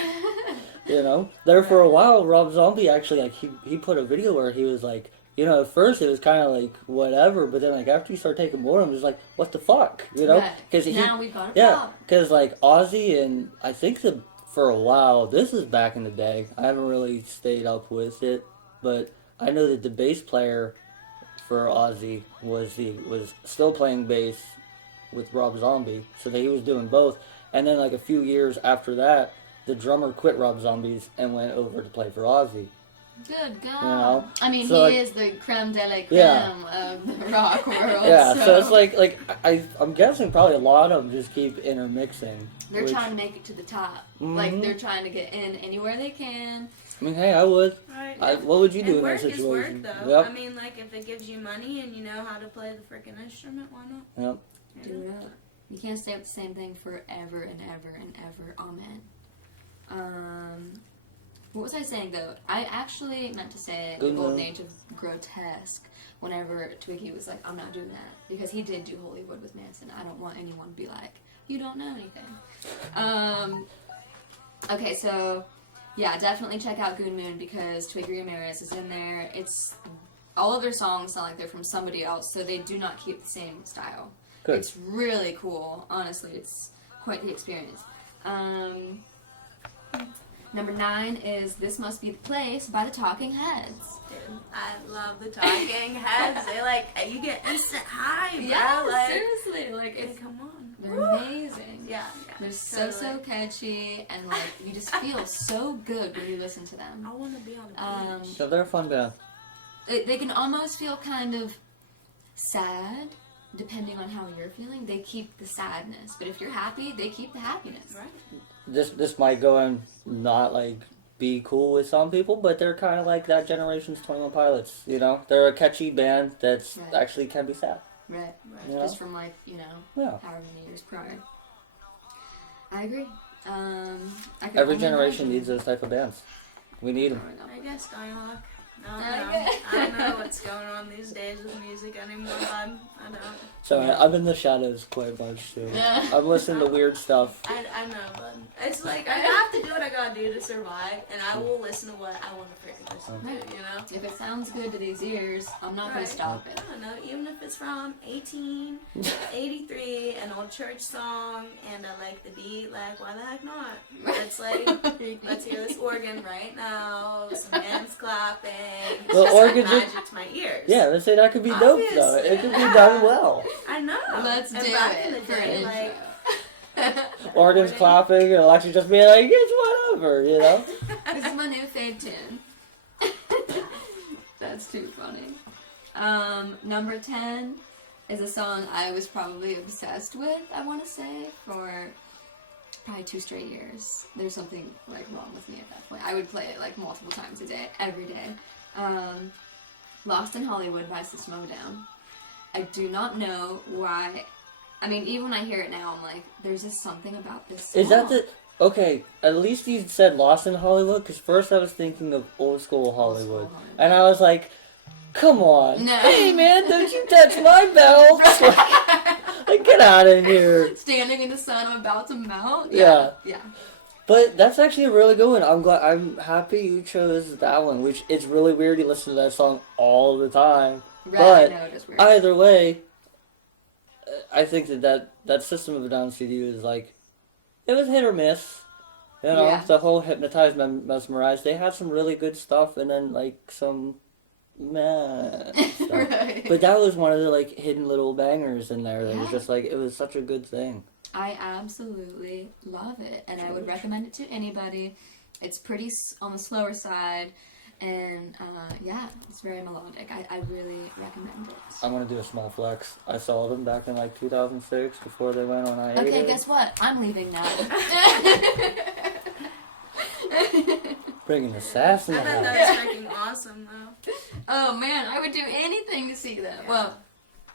You know? There for a while, Rob Zombie actually, like, he put a video where he was like, you know, at first it was kind of like, whatever, but then, like, after you start taking more, I'm just like, what the fuck? You know? Right. Now we've got a yeah, problem. because, like, Ozzy and, I think for a while, this is back in the day, I haven't really stayed up with it, but I know that the bass player for Ozzy was still playing bass with Rob Zombie, so that he was doing both, and then, like, a few years after that, the drummer quit Rob Zombies and went over to play for Ozzy. Good God. You know? I mean, So, he like, is the creme de la creme of the rock world. Yeah, so it's like I'm guessing probably a lot of them just keep intermixing. They're trying to make it to the top. Mhm. Like, they're trying to get in anywhere they can. I mean, hey, I would. Right. What would you do And in work that is situation? work, though. Yep. I mean, like, if it gives you money and you know how to play the freaking instrument, why not? Yep. Do it. You can't stay with the same thing forever and ever and ever. Amen. What was I saying though? I actually meant to say the golden age of grotesque whenever Twiggy was like, I'm not doing that. Because he did do Hollywood with Manson. I don't want anyone to be like, you don't know anything. Okay, so yeah, definitely check out Goon Moon because Twiggy Ramirez is in there. It's all of their songs sound like they're from somebody else, so they do not keep the same style. Good. It's really cool. Honestly, it's quite the experience. Number 9 is This Must Be the Place by the Talking Heads. Dude, I love the Talking Heads. They like, you get instant high, bro. Yeah, like, seriously. Like, it's, come on. they're amazing. Yeah, They're totally. so catchy, and like, you just feel so good when you listen to them. I want to be on the beach. So they're a fun band. They can almost feel kind of sad, depending on how you're feeling. They keep the sadness, but if you're happy, they keep the happiness. Right. This might go and not like be cool with some people, but they're kind of like that generation's 21 Pilots. You know, they're a catchy band that's Right. actually can be sad. Right. You know? Just from like, you know, Yeah. however many years prior. I agree. I could Every only generation imagine. needs those type of bands. We need them. I guess Locke. I don't Okay. know. I don't know what's going on these days with music anymore, bud. I don't. So I'm in the shadows quite much too. Yeah. I'm listening to weird stuff. I know, bud. It's like, I have to do what I gotta do to survive, and I will listen to what I want to freaking listen to, you know? If it sounds good to these ears, I'm not going Right. to stop it. I don't know, even if it's from 1883, an old church song, and I like the beat, like, why the heck not? It's like, let's hear this organ right now, some hands clapping. It's Well, just organs like are- magic to my ears. Yeah, let's say that could be dope though. It could be Obviously, done yeah. well. I know. Let's and do back in the it for an day, intro. like, Organs clapping and Alexis just being like, it's whatever, you know? This is my new fave tune. That's too funny. Number 10 is a song I was probably obsessed with, I want to say, for probably 2 straight years. There's something like wrong with me at that point. I would play it like multiple times a day, every day. Lost in Hollywood by System of a Down. I do not know why. I mean, even when I hear it now, I'm like, there's just something about this song. Is that the... Okay, at least you said Lost in Hollywood, because first I was thinking of old school Hollywood. And I was like, come on. No. Hey man, don't you touch my bells. Like, get out of here. Standing in the sun, I'm about to mount? Yeah. Yeah. But that's actually a really good one. I'm happy you chose that one, which it's really weird you listen to that song all the time. Right, But I know, it is weird. either way, I think that System of a Down CD was like, it was hit or miss. You know, Yeah. the whole Hypnotized, Mesmerized, they had some really good stuff, and then like some meh stuff. Right. But that was one of the like hidden little bangers in there. That was Yeah. just like, it was such a good thing. I absolutely love it, and I would recommend it to anybody. It's pretty on the slower side, and yeah, it's very melodic. I really recommend it. I'm gonna do a small flex. I saw them back in like 2006 before they went on hiatus. Okay, guess what? I'm leaving now. Bringing the sass in I the thought house. that was freaking awesome, though. Oh man, I would do anything to see them. Well,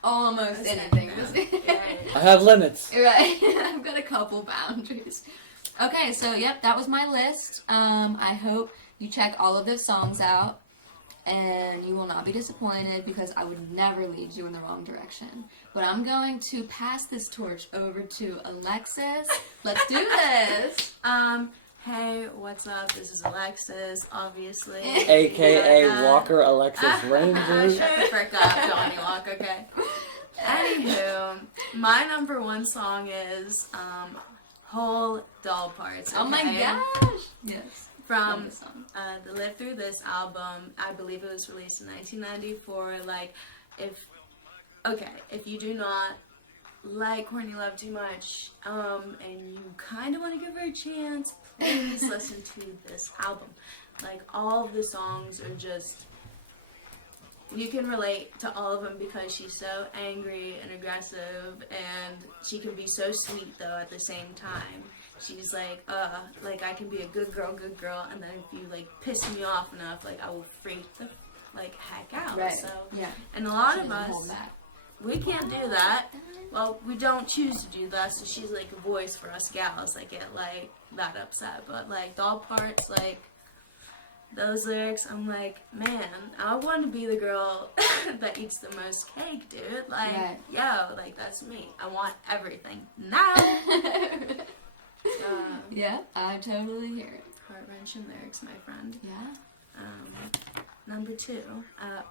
almost That's anything to anything. see. Yeah. I have limits. Right. I've got a couple boundaries. Okay, so yep, that was my list. I hope you check all of those songs out, and you will not be disappointed because I would never lead you in the wrong direction. But I'm going to pass this torch over to Alexis. Let's do this. Hey, what's up? This is Alexis, obviously. AKA Walker Alexis Ranger. Shut the frick up, Donnie Locke, okay? Anywho, my number one song is Whole Doll Parts. Oh my okay? gosh. Yes. Love From this song. the Live Through This album, I believe it was released in 1994. Like, if you do not like Courtney Love too much, and you kind of want to give her a chance, please listen to this album. Like, all of the songs are just, you can relate to all of them because she's so angry and aggressive, and she can be so sweet though at the same time. She's like I can be a good girl, and then if you like piss me off enough, like I will freak the like heck out. Right. So, Yeah. and a lot She of doesn't us, hold back. we can't do that. Well, we don't choose to do that, so she's like a voice for us gals that get like that upset. But like Doll Parts, like those lyrics, I'm like, man, I want to be the girl that eats the most cake, dude. Like, Right. yo, like that's me. I want everything now. Yeah, I totally hear it. Heart-wrenching lyrics, my friend. Yeah. Number 2,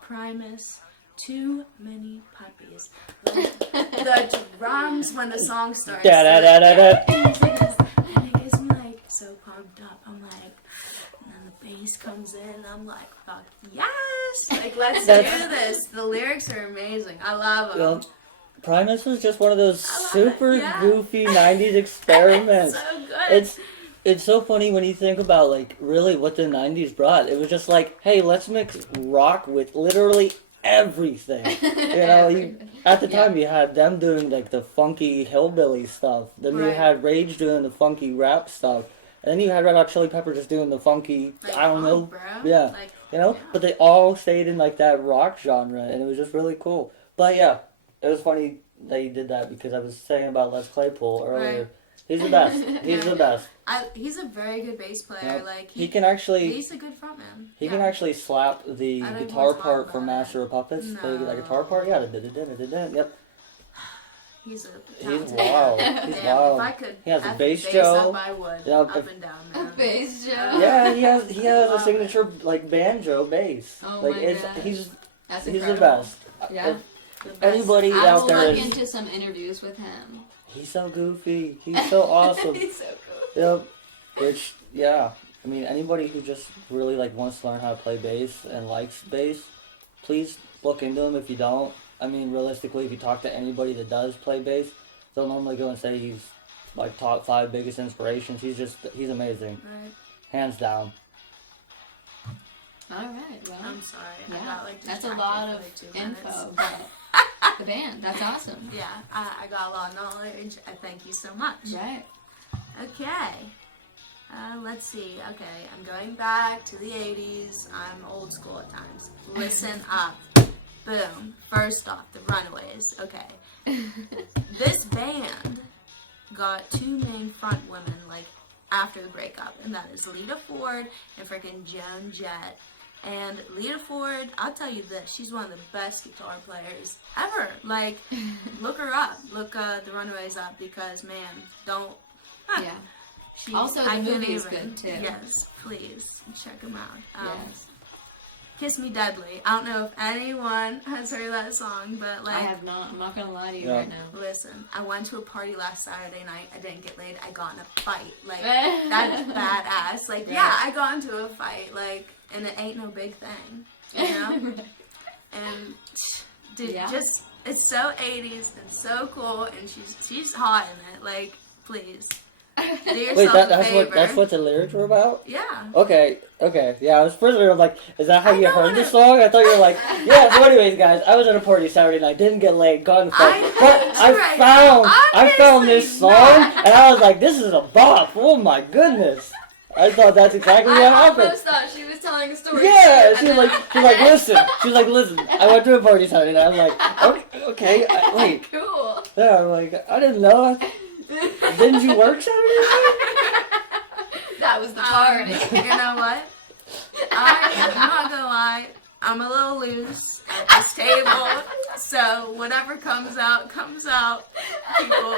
Primus. Too many puppies. Like, the drums when the song starts. Da da da da da. And it gets me like so pumped up. I'm like, and then the bass comes in. I'm like, fuck yes! Like, let's do this. The lyrics are amazing. I love them. Well, Primus was just one of those I love super it, yeah. goofy 90s experiments. So good. It's so funny when you think about like really what the 90s brought. It was just like, hey, let's mix rock with literally everything. You know, at the time you had them doing like the funky hillbilly stuff. Then you Right. had Rage doing the funky rap stuff. And then you had Red Hot Chili Pepper just doing the funky, Like, I don't know, bro. yeah. Like, you know? yeah. But they all stayed in like that rock genre, and it was just really cool. But yeah, it was funny that you did that because I was saying about Les Claypool earlier. Right. He's the best. He's the best. He's a very good bass player. Yep. Like He can actually he's a good frontman. he can actually slap the I don't guitar even wanna part talk from about Master of Puppets. No. The guitar part, yeah. Yep. He's a He's talented wild. man. He's Damn, wild. If I could He has a have bass the Joe. up, I would. Yeah, Up if- and down, A man. bass Joe. Yeah, he has a signature like banjo bass. Oh like my it's gosh. he's That's he's incredible. the best. Yeah. The best. Anybody I out will there look is into some interviews with him. he's so goofy. He's so awesome. He's so cool. Yep. Which, yeah. I mean, anybody who just really like wants to learn how to play bass and likes bass, please look into him. If you don't, I mean, realistically, if you talk to anybody that does play bass, they'll normally go and say he's like top 5 biggest inspirations. He's amazing, Right. hands down. All right. Well, I'm sorry. I yeah, got like that's a distracted lot for, of like, 2 info minutes. about the band. That's awesome. Yeah, I got a lot of knowledge. I thank you so much. Right. Okay. Let's see. Okay, I'm going back to the 80s. I'm old school at times. Listen up. Boom. First off, the Runaways. Okay. This band got 2 main front women, like, after the breakup, and that is Lita Ford and freaking Joan Jett. And Lita Ford, I'll tell you this, she's one of the best guitar players ever. Like, look her up. Look the Runaways up because, man, don't... Yeah. She, Also, the I couldn't movie is even- good, too. Yes, please check them out. Yes. Kiss Me Deadly. I don't know if anyone has heard that song, but I like, have not. I'm not gonna lie to you Yeah. right now. listen, I went to a party last Saturday night. I didn't get laid. I got in a fight. Like, that's badass. Like, Right. yeah, I got into a fight. Like, and it ain't no big thing, you know? And dude, Yeah. just it's so 80s and so cool, and she's hot in it. Like, please do yourself Wait, a that's favor. that's what the lyrics were about? Yeah. Okay. Yeah, I was first like, is that how I you know heard the it. song? I thought you were like, yeah, so anyways, guys, I was at a party Saturday night, didn't get laid, got in a fight. But I found this song, and I was like, this is a bop. Oh my goodness. I thought that's exactly what I happened. almost thought she was telling a story. Yeah, and she's then like, listen. I went to a party Saturday night. I'm like, okay, wait. Cool. Yeah, I'm like, I didn't know. Didn't you work Saturday night? That was the party. You know what? I'm not gonna lie. I'm a little loose at this table, so whatever comes out, comes out. People.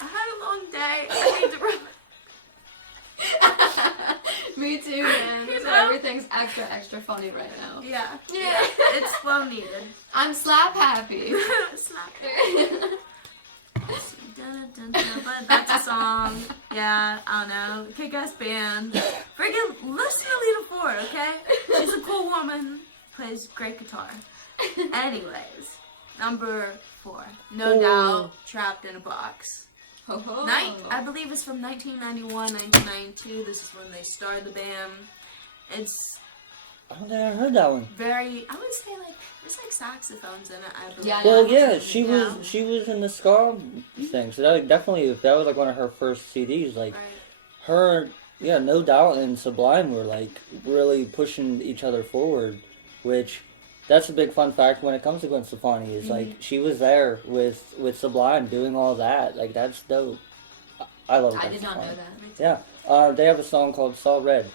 I had a long day. I need to relax. Me too, man. You So know? everything's extra funny right now. Yeah. Yeah. It's well needed. I'm slap happy. Slap. Dun, dun, dun, but that's a song. Yeah, I don't know. Kick-ass band. Friggin' listen to Lita Ford, okay? She's a cool woman. Plays great guitar. Anyways, number 4. No Oh. Doubt, Trapped in a Box. Ho ho. I believe it's from 1991, 1992. This is when they started the band. It's I don't think I heard that one. very, I would say like, there's like saxophones in it, I believe. Yeah, Well, Yeah. yeah, she was in the ska thing, so that definitely, that was like one of her first CDs. Like, Right. her, yeah, No Doubt and Sublime were like really pushing each other forward, which that's a big fun fact when it comes to Gwen Stefani. Is like she was there with Sublime doing all that. Like, that's dope. I love I Gwen did not know Stefani. that. Yeah, they have a song called Salt Red.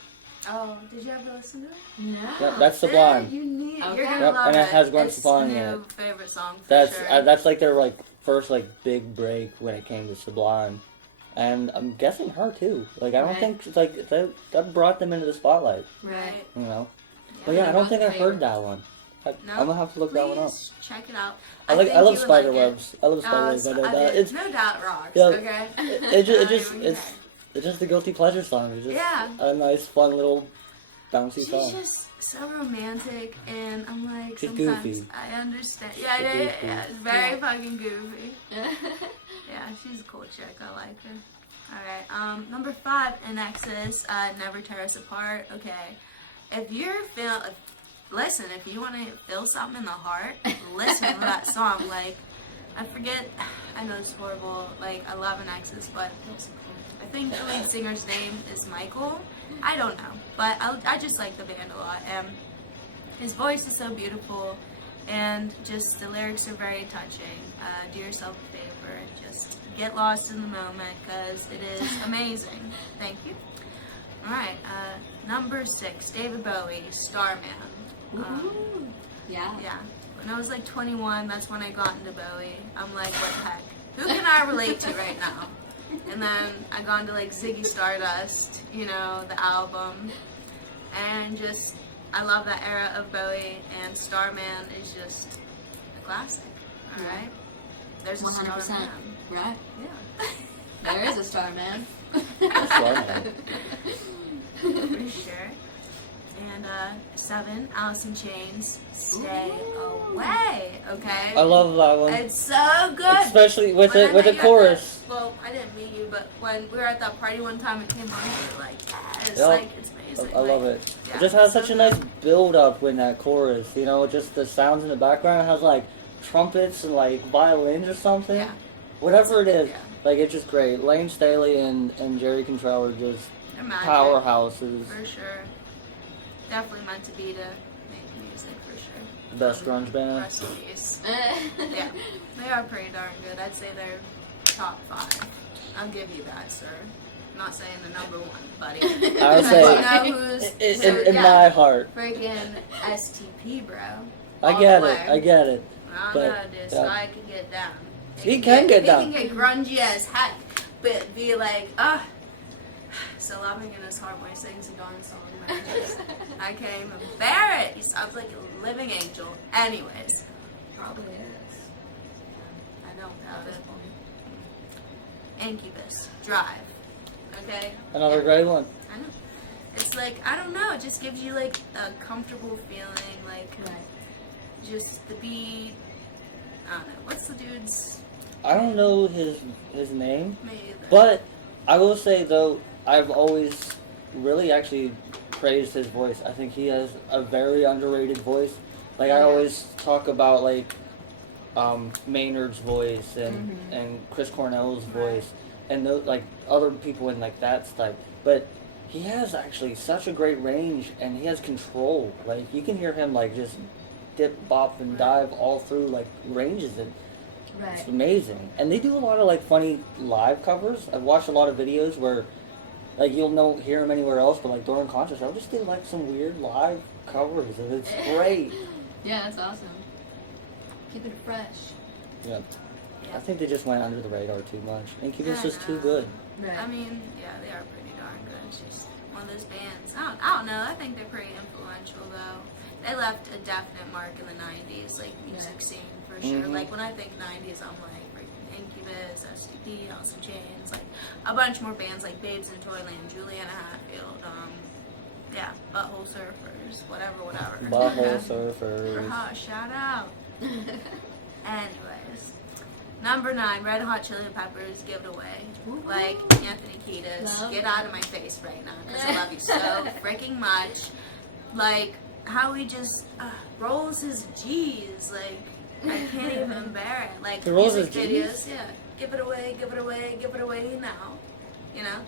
Oh, did you ever listen to it? No. Yep, that's Sublime. You need. Okay. You're gonna Yep, love and it has Gwen It's Stefani in new it. favorite song for That's sure. that's like their like first like big break when it came to Sublime, and I'm guessing her too. Like, I don't Right. think it's like that brought them into the spotlight. Right. You know. Yeah. But yeah, I they're don't both think I heard favorites. that one. No, I'm gonna have to look that one up. Please check it out. I think love you would spider like it. webs. I love spider webs. I know I that. did. It's No Doubt rocks. Yeah. Okay. it just Don't even care. it's just a guilty pleasure song. It's just Yeah. a nice fun little bouncy She's song. just so romantic, and I'm like, She's sometimes goofy. I understand. Yeah, She's yeah, goofy. yeah. It's very Yeah. fucking goofy. Yeah, she's a cool chick. I like her. Alright, number 5 in Exodus, Never Tear Us Apart. Okay. If you're listen, if you want to feel something in the heart, listen to that song. Like, I forget, I know it's horrible, like, I love an Exodus, but I think the lead singer's name is Michael. I don't know, but I just like the band a lot, and his voice is so beautiful, and just the lyrics are very touching. Do yourself a favor, just get lost in the moment, because it is amazing. Thank you. Alright, number 6, David Bowie, Starman. Ooh. Yeah. Yeah, when I was like 21, that's when I got into Bowie. I'm like, what the heck? Who can I relate to right now? And then I got into like Ziggy Stardust, you know, the album, and just I love that era of Bowie, and Starman is just a classic. All right, there's a 100%. Starman. Right. Yeah, There is a star man. Starman. pretty sure. And 7, Alice in Chains, Stay Ooh. Away. Okay. I love that one, It's so good. especially with When I the with met the you at chorus. well, I didn't meet you, but when we were at that party one time, it came on. We were like, yes, Yep. like it's amazing. I love like, it. yeah, It just has so such a good. nice build up in that chorus. You know, just the sounds in the background. It has like trumpets and like violins or something. Yeah. Whatever it is, Yeah. like, it's just great. Lane Staley and Jerry Cantrell are just They're magic, powerhouses. for sure. Definitely meant to be to make music for sure. Best grunge band. Rest in peace. Yeah, they are pretty darn good. I'd say they're top 5. I'll give you that, sir. I'm not saying the number 1, buddy. I would But say you know who's in my heart. freaking STP, bro. I All get the it. way. I get it. I But, don't know, this yeah. guy can get down. He can get down. He can get grungy as heck, but be like, So loving in his heart when he sings a Donnie song. Man, I can't even bear it. He sounds like a living angel. Anyways, Probably is. I don't doubt it. Incubus, Drive. Okay? Another great one. I know. It's like, I don't know, it just gives you like a comfortable feeling, like Right. just the beat. I don't know. What's the dude's I don't know his name, me either. but I will say though, I've always really actually praised his voice. I think he has a very underrated voice. Like I Yeah. always talk about like Maynard's voice and Mhm. and Chris Cornell's Right. voice and like other people in like that type. But he has actually such a great range and he has control. Like you can hear him like just dip, bop, and dive all through like ranges and Right. it's amazing. And they do a lot of like funny live covers. I've watched a lot of videos where like you'll hear them anywhere else, but like during concerts they'll just do like some weird live covers and it's great. Yeah, that's awesome. Keep it fresh. Yeah. Yeah. I think they just went under the radar too much. Incubus is too Yeah. good. Right. I mean, yeah, they are pretty darn good. It's just one of those bands. I don't know. I think they're pretty influential, though. They left a definite mark in the 90s, like, music Right. scene, for sure. Mhm. Like, when I think 90s, I'm like, freaking Incubus, STP, Alice in Chains, like, a bunch more bands, like Babes in Toyland, Juliana Hatfield, yeah, Butthole Surfers, whatever. Butthole For Surfers. hot, shout out. Anyways. Number 9, Red Hot Chili Peppers, Give It Away. Woo-hoo. Like Anthony Kiedis, Love get that. out of my face right now because I love you so freaking much. Like how he just rolls his G's, like I can't even bear it. Like He rolls music his videos, Gs? yeah. Give it away, give it away, give it away now. You know?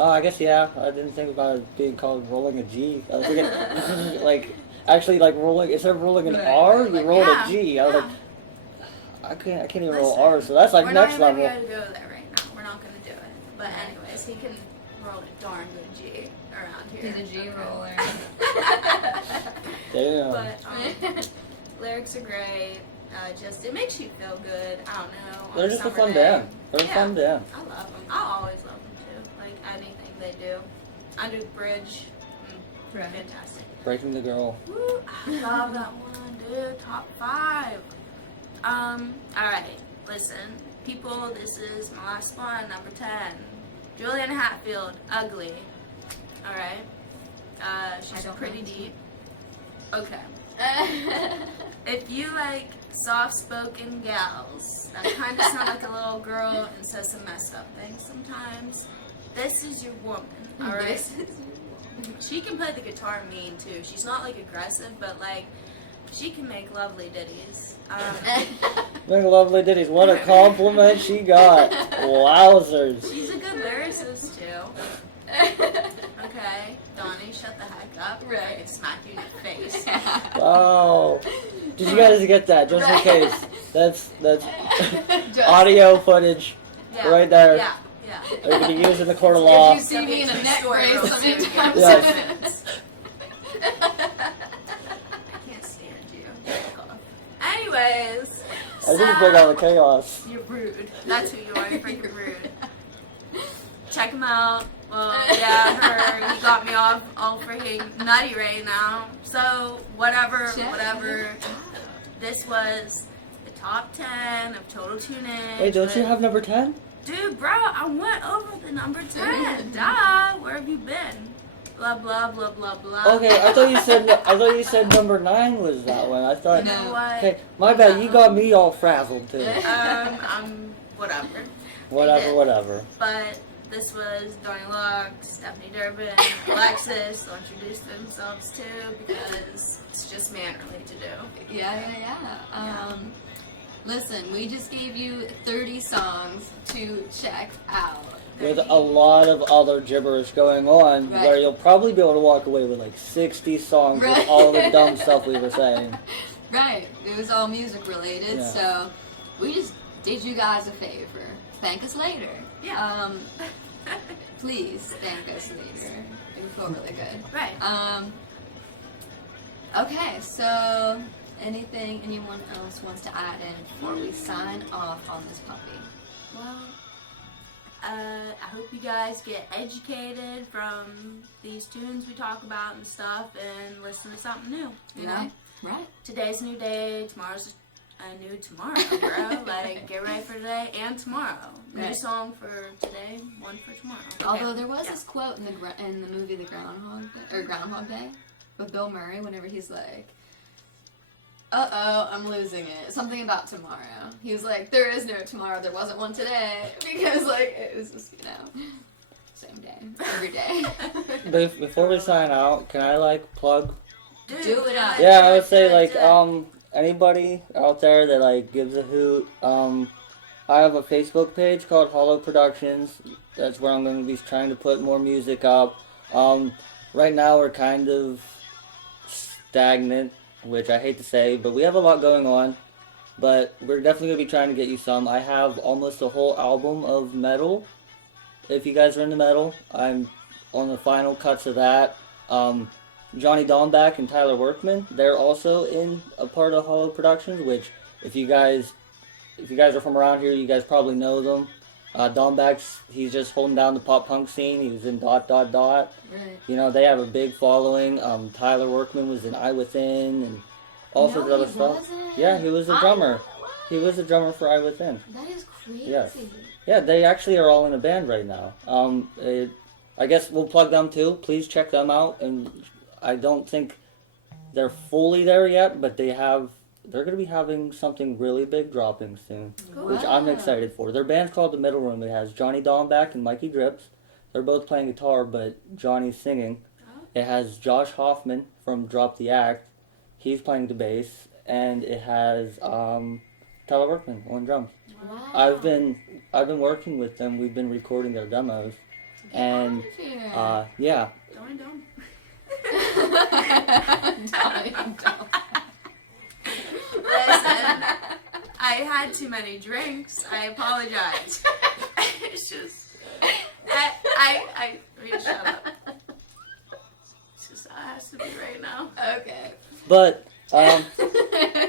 Oh, I guess yeah. I didn't think about it being called rolling a G. I was thinking like actually like rolling instead of rolling an Right. R, you roll Yeah, a G. I was yeah. like I can't even roll Listen, R, so that's like we're next not even level. gonna go there right now. We're not gonna do it. But Right. anyways, he can roll a darn good G around here. He's a G Okay. roller. Damn. But lyrics are great. Just it makes you feel good. I don't know. on They're just a summer fun day. band. They're a Yeah. fun band. I love them. I'll always love them too. Like anything they do. Under the Bridge, Right. fantastic. Breaking the Girl. Woo, I love that one, dude. Top 5. Alright. Listen, people, this is my last one, number 10. Juliana Hatfield, Ugly. Alright. She's don't pretty know. deep. Okay. If you like soft-spoken gals that kind of sound like a little girl and says some messed up things sometimes, this is your woman, alright? This is- She can play the guitar mean too. She's not like aggressive, but like she can make lovely ditties. Make lovely ditties. What a compliment she got. Wowzers. She's a good lyricist too. Okay, Donnie, shut the heck up. Right. I can smack you in the face. Wow. Did you guys get that? Just in Right. case. That's Just- audio footage Yeah. right there. Yeah, yeah. They're gonna use in the court of law. If you see me in a neck brace Real so many soon, times. Yes. I can't stand you. Fuck off. Anyways, I just bring all the chaos. you're rude. That's who you are. You're freaking rude. Check him out. Well, yeah, he got me all freaking nutty right now. So, whatever. This was the top 10 of Total Tuneage. Wait, don't you have number 10? Dude, bro, I went over the number 10. Duh. Where have you been? Blah, blah, blah, blah, blah. Okay, I thought you said number 9 was that one. I thought. You know what? Okay, my bad. You got me all frazzled too. Whatever. Whatever. But this was Donnie Locke, Stephanie Durbin, Alexis. They'll introduce themselves too because it's just mannerly to do. Yeah. Listen, we just gave you 30 songs to check out. With a lot of other gibberish going on, Right. where you'll probably be able to walk away with like 60 songs Right. with all the dumb stuff we were saying. Right. It was all music related, Yeah. so we just did you guys a favor. Thank us later. Yeah. Please thank us later. It would feel really good. Right. Okay, so anyone else wants to add in before we sign off on this puppy? Well, I hope you guys get educated from these tunes we talk about and stuff, and listen to something new. You know, right? Today's a new day. Tomorrow's a new tomorrow, bro. Like, get ready for today and tomorrow. New Right. song for today, one for tomorrow. Okay. Although there was this quote in the movie The Groundhog Day with Bill Murray, whenever he's like, "Uh-oh, I'm losing it." Something about tomorrow. He was like, "There is no tomorrow. There wasn't one today," because like it was just same day, every day. Before we sign out, can I like plug? Dude, Do it up. Yeah, I would say like anybody out there that like gives a hoot. I have a Facebook page called Hollow Productions. That's where I'm going to be trying to put more music up. Right now we're kind of stagnant, which I hate to say, but we have a lot going on. But we're definitely going to be trying to get you some. I have almost a whole album of metal. If you guys are into metal, I'm on the final cuts of that. Johnny Domback and Tyler Workman, they're also in a part of Hollow Productions, which if you guys are from around here, you guys probably know them. Domback's, he's just holding down the pop punk scene. He was in ... Right. You know, they have a big following. Tyler Workman was in I Within and all sorts of other stuff. Wasn't. Yeah, he was a drummer. What? He was a drummer for I Within. That is crazy. Yes. Yeah, they actually are all in a band right now. I guess we'll plug them too. Please check them out. And I don't think they're fully there yet, but they're going to be having something really big dropping soon, Cool. which I'm excited for. Their band's called The Middle Room. It has Johnny Domback and Mikey Drips. They're both playing guitar, but Johnny's singing. It has Josh Hoffman from Drop the Act. He's playing the bass. And it has Tyler Workman on drums. Wow. I've been working with them. We've been recording their demos. And yeah. Donnie, don't. Don't. Listen, I had too many drinks. I apologize. It's just, I mean, shut up. It's just, it has to be right now. Okay. But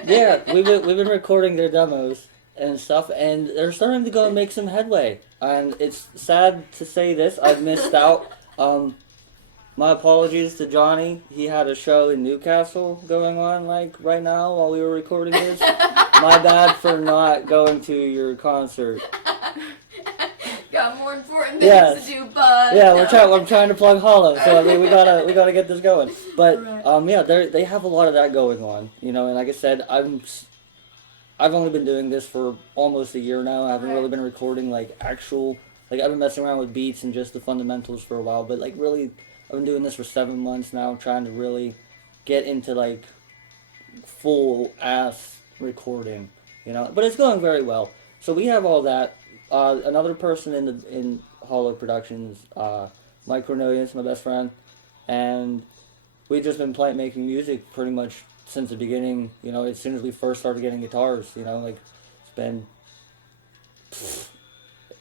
yeah, we've been recording their demos and stuff, and they're starting to go and make some headway. And it's sad to say this, I've missed out. My apologies to Johnny. He had a show in Newcastle going on like right now while we were recording this. My bad for not going to your concert. Got more important things to do, bud. Yeah, I'm trying to plug Hollow, so I mean we gotta get this going. But yeah, they have a lot of that going on, you know. And like I said, I've only been doing this for almost a year now. I haven't really been recording like actual, like I've been messing around with beats and just the fundamentals for a while, but like really I've been doing this for 7 months now, trying to really get into like full ass recording, you know. But it's going very well. So we have all that. Another person in Hollow Productions, Mike Cornelius, my best friend, and we've just been making music pretty much since the beginning. You know, as soon as we first started getting guitars, you know, like it's been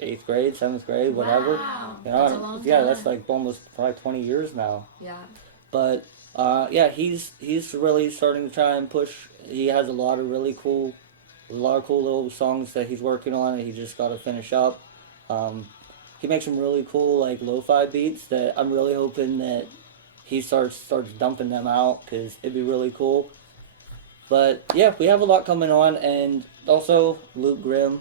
8th grade, 7th grade, whatever. Wow. You know, That's a long yeah, time. that's like almost probably 20 years now. Yeah. But yeah, he's really starting to try and push. He has a lot of cool little songs that he's working on, and he just got to finish up. He makes some really cool like lo-fi beats that I'm really hoping that he starts dumping them out, because it'd be really cool. But yeah, we have a lot coming on, and also Luke Grimm,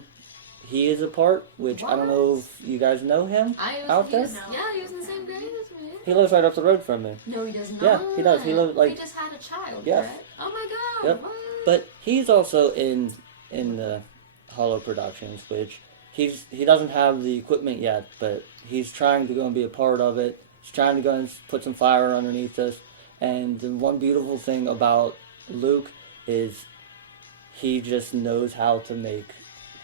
he is a part, which I don't know if you guys know him out there. Yeah, he was in the same grade as me. He lives right up the road from me. No, he does not. Yeah, he does. He lives like. They just had a child. Yes. Correct? Oh my God. Yep. What? But he's also in the Hollow Productions, which he doesn't have the equipment yet, but he's trying to go and be a part of it. He's trying to go and put some fire underneath us. And the one beautiful thing about Luke is he just knows how to make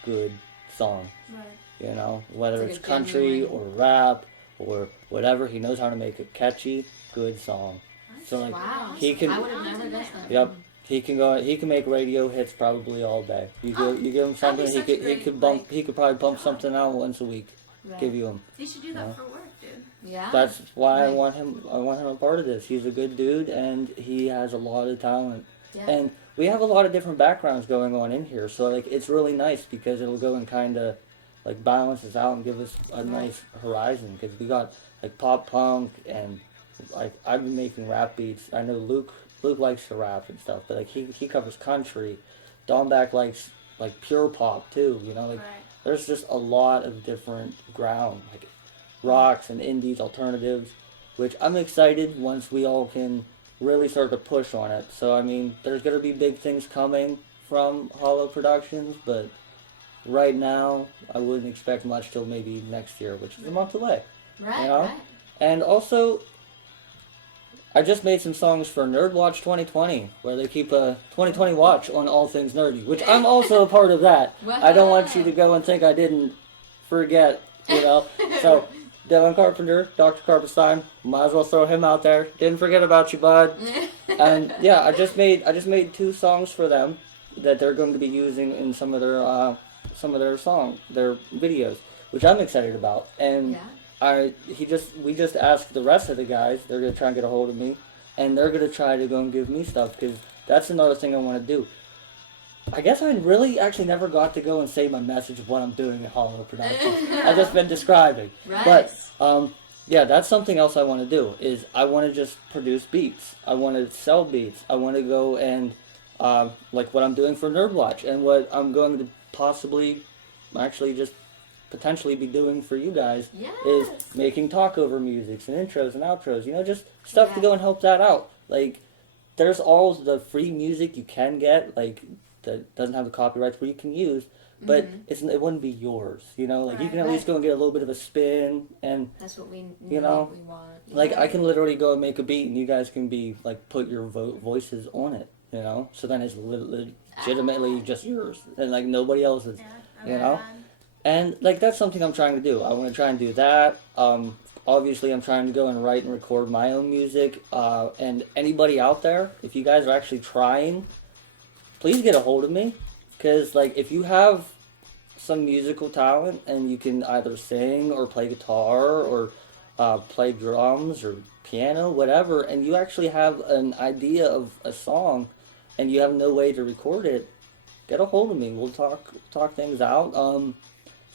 good songs. Right. You know, whether It's it's like a country genuine- or rap or whatever, he knows how to make a catchy, good song. So like, Wow. he can. I would have never guessed that. Yep. He can make radio hits probably all day. You give him something, that'd be such a great, like, he could probably bump something out once a week. Right. Give you him. You should do that for work, dude. Yeah. That's why I Right. want him a part of this. He's a good dude, and he has a lot of talent. Yeah. And we have a lot of different backgrounds going on in here, so like it's really nice because it'll go and kind of like balance us out and give us a nice horizon, because we got like pop punk and like I've been making rap beats. I know Luke likes to rap and stuff, but like he covers country. Domback likes like pure pop too, you know, like there's just a lot of different ground, like rocks and indies, alternatives, which I'm excited once we all can really start to push on it. So I mean, there's gonna be big things coming from Hollow Productions, but right now I wouldn't expect much till maybe next year, which is a month away. Right, You know? right. And also, I just made some songs for Nerd Watch 2020, where they keep a 2020 watch on all things nerdy, which I'm also a part of that. I don't want you to go and think I didn't forget, you know. So, Devin Carpenter, Dr. Carpenstein, might as well throw him out there. Didn't forget about you, bud. And yeah, I just made 2 songs for them that they're going to be using in some of their their videos, which I'm excited about. And we just asked the rest of the guys. They're gonna try and get a hold of me, and they're gonna try to go and give me stuff, because that's another thing I want to do. I guess I really actually never got to go and say my message of what I'm doing at Hollow Productions. I've just been describing. Right. But yeah, that's something else I want to do. Is I want to just produce beats. I want to sell beats. I want to go and like what I'm doing for Nerd Watch, and what I'm going to possibly actually just potentially be doing for you guys is making talkover musics and intros and outros, you know, just stuff to go and help that out. Like, there's all the free music you can get, like, that doesn't have the copyrights where you can use, but it wouldn't be yours, you know, like, you can at least go and get a little bit of a spin, and that's what we you know, we want. like, I can literally go and make a beat, and you guys can be, like, put your voices on it, you know, so then it's legitimately just yours, and, like, nobody else's, you know. And, like, that's something I'm trying to do. I want to try and do that. Obviously, I'm trying to go and write and record my own music. And anybody out there, if you guys are actually trying, please get a hold of me. Because, like, if you have some musical talent and you can either sing or play guitar or play drums or piano, whatever, and you actually have an idea of a song and you have no way to record it, get a hold of me. We'll talk things out.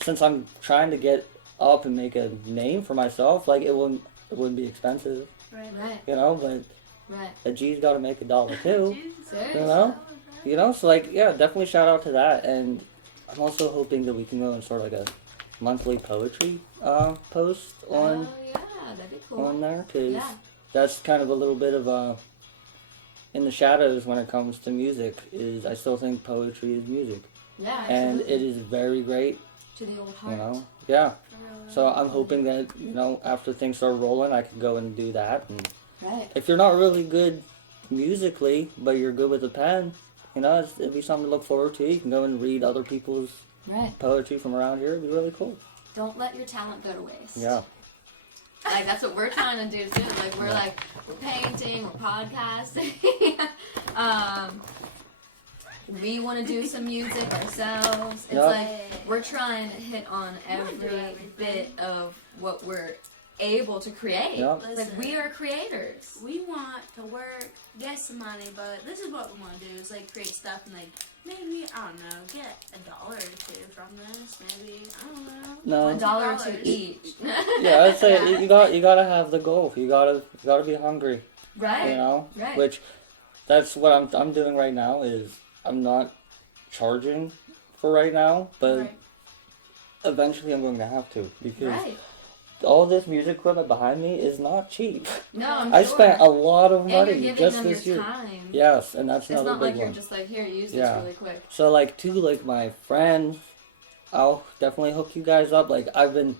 Since I'm trying to get up and make a name for myself, like, it wouldn't be expensive, Right. you know, but a G's got to make a dollar too, you know, so, like, yeah, definitely shout out to that. And I'm also hoping that we can go and start, like, a monthly poetry post on that'd be cool. on there, because that's kind of a little bit of in the shadows when it comes to music. Is I still think poetry is music, and it is very great. To the old heart. You know, so I'm hoping that, you know, after things start rolling, I can go and do that. And if you're not really good musically, but you're good with a pen, you know, it'd be something to look forward to. You can go and read other people's poetry from around here. It'd be really cool. Don't let your talent go to waste. Yeah. Like, that's what we're trying to do too. Like, we're painting, we're podcasting. We want to do some music ourselves. It's like we're trying to hit on every bit of what we're able to create. Like, we are creators. We want to work, get some money, but this is what we want to do, is, like, create stuff and, like, maybe, I don't know, get $1 or 2 from this, maybe, I don't know. No. $1 or 2 each. Yeah, I'd say you gotta have the goal. You gotta be hungry. Right. You know? Right. Which, that's what I'm doing right now, is I'm not charging for right now, but eventually I'm going to have to, because all this music equipment behind me is not cheap. No, I spent a lot of money and you're just giving this them year. your time. Yes, and that's it's another not big like you're one. just like, here, use this really quick. So, like, to, like, my friends, I'll definitely hook you guys up. Like, I've been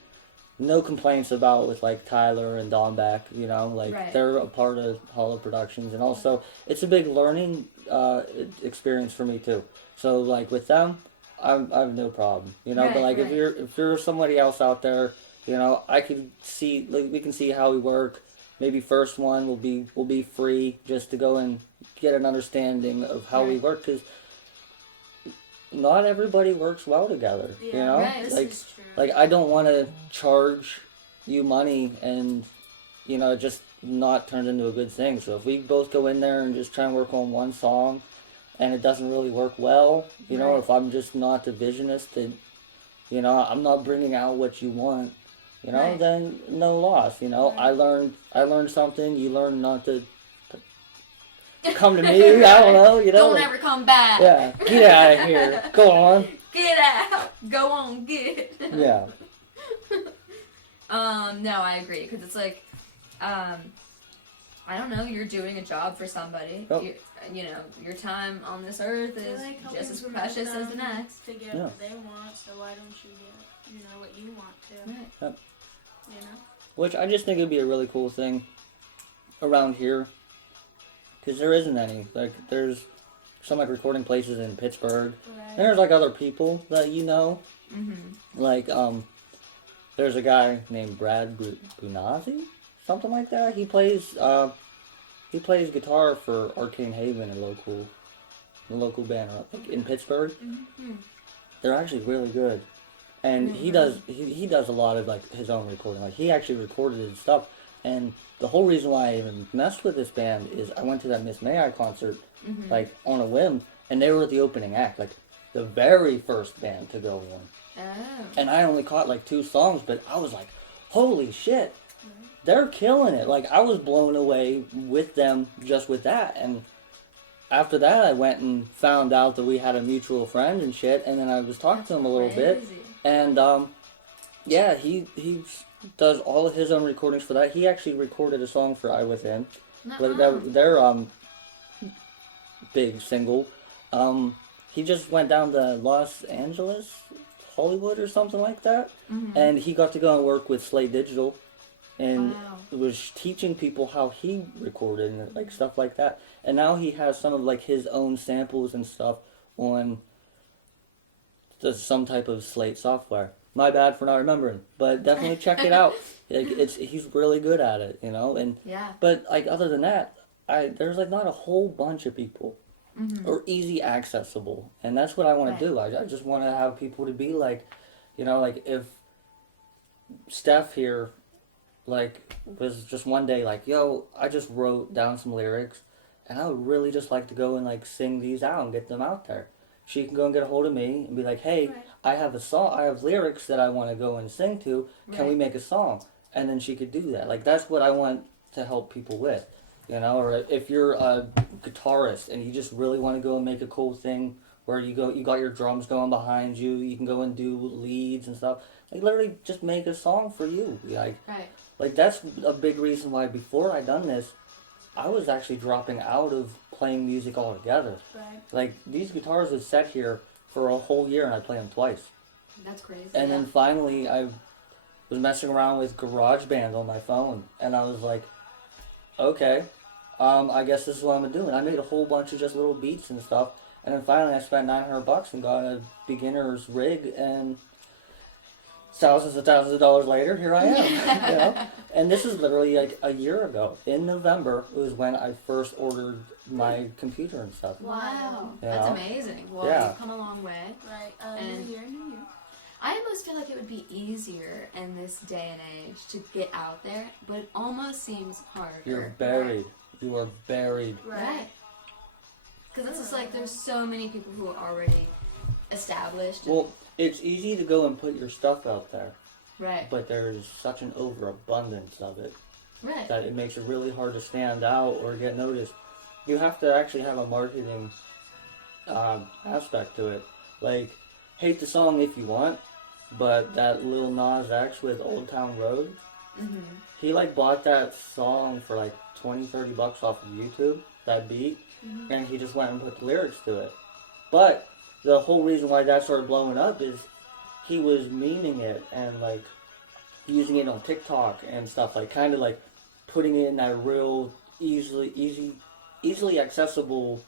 no complaints about with, like, Tyler and Domback, you know, like, they're a part of Hollow Productions, and also it's a big learning experience for me too. So, like, with them, I have no problem, you know. But, like, if you're somebody else out there, you know, I can see, like, we can see how we work. Maybe first one will be free, just to go and get an understanding of how we work, because not everybody works well together, you know. This is true. Like, I don't want to charge you money and, you know, it just not turns into a good thing. So if we both go in there and just try and work on one song and it doesn't really work well, you know, if I'm just not the visionist that you know, I'm not bringing out what you want, you know, Right. then no loss, you know. Right. I learned something. You learn not to come to me. I don't know, you know. Don't like, ever come back. yeah, get out of here. Go on. Get out. Go on, get. Yeah. No, I agree, because it's like, I don't know, you're doing a job for somebody. Oh. You know, your time on this earth They're is like helping just as promote precious as the them next. to get Yeah. what they want, so why don't you get, you know, what you want to, Right. Yep. you know? Which I just think would be a really cool thing around here, because there isn't any. Like, there's some like recording places in Pittsburgh, and there's like other people that you know. Mm-hmm. Like, there's a guy named Brad Bunazzi, something like that. He plays guitar for Arcane Haven, a local band like in Pittsburgh. Mm-hmm. They're actually really good, and he does a lot of like his own recording. Like, he actually recorded his stuff, and the whole reason why I even messed with this band is I went to that Miss May I concert Mm-hmm. like on a whim, and they were the opening act, like the very first band to go on. Oh. And I only caught like 2 songs, but I was like, holy shit, they're killing it. Like, I was blown away with them just with that. And after that, I went and found out that we had a mutual friend and shit, and then I was talking to him a little bit. Crazy. And, yeah, he does all of his own recordings for that. He actually recorded a song for I Within, but their big single. He just went down to Los Angeles, Hollywood or something like that, Mm-hmm. and he got to go and work with Slate Digital, and Wow. was teaching people how he recorded and like stuff like that. And now he has some of like his own samples and stuff on some type of Slate software. My bad for not remembering, but definitely check it out. Like, he's really good at it, you know. And Yeah. but like other than that, there's like not a whole bunch of people. Mm-hmm. Or easy accessible, and that's what I want Right. to do. I just want to have people to be like, you know, like if Steph here, like, was just one day like, yo, I just wrote down some lyrics, and I would really just like to go and like sing these out and get them out there. She can go and get a hold of me and be like, hey, Right. I have a song, I have lyrics that I want to go and sing to. Can we Right. make a song? And then she could do that. Like, that's what I want to help people with. You know, or if you're a guitarist and you just really want to go and make a cool thing where you got your drums going behind you, you can go and do leads and stuff. Like, literally just make a song for you. Like that's a big reason why before I done this, I was actually dropping out of playing music altogether. Right. Like, these guitars would set here for a whole year and I'd play them twice. That's crazy. And then finally I was messing around with GarageBand on my phone, and I was like, okay, I guess this is what I'm gonna do. And I made a whole bunch of just little beats and stuff, and then finally I spent $900 and got a beginner's rig, and thousands of dollars later, here I am. You know? And this is literally like a year ago. In November was when I first ordered my computer and stuff. Wow. Yeah. That's amazing. Well, Yeah. you've come a long way. Right. And- New year. I almost feel like it would be easier in this day and age to get out there, but it almost seems harder. You're buried. You are buried. Right. Because it's just like there's so many people who are already established. Well, it's easy to go and put your stuff out there, Right. but there's such an overabundance of it Right. that it makes it really hard to stand out or get noticed. You have to actually have a marketing aspect to it. Like, hate the song if you want, but that Lil Nas X with Old Town Road, Mm-hmm. he like bought that song for like $20-30 off of YouTube, that beat, and he just went and put the lyrics to it. But the whole reason why that started blowing up is he was memeing it and like using it on TikTok and stuff, like kind of like putting it in that real easily accessible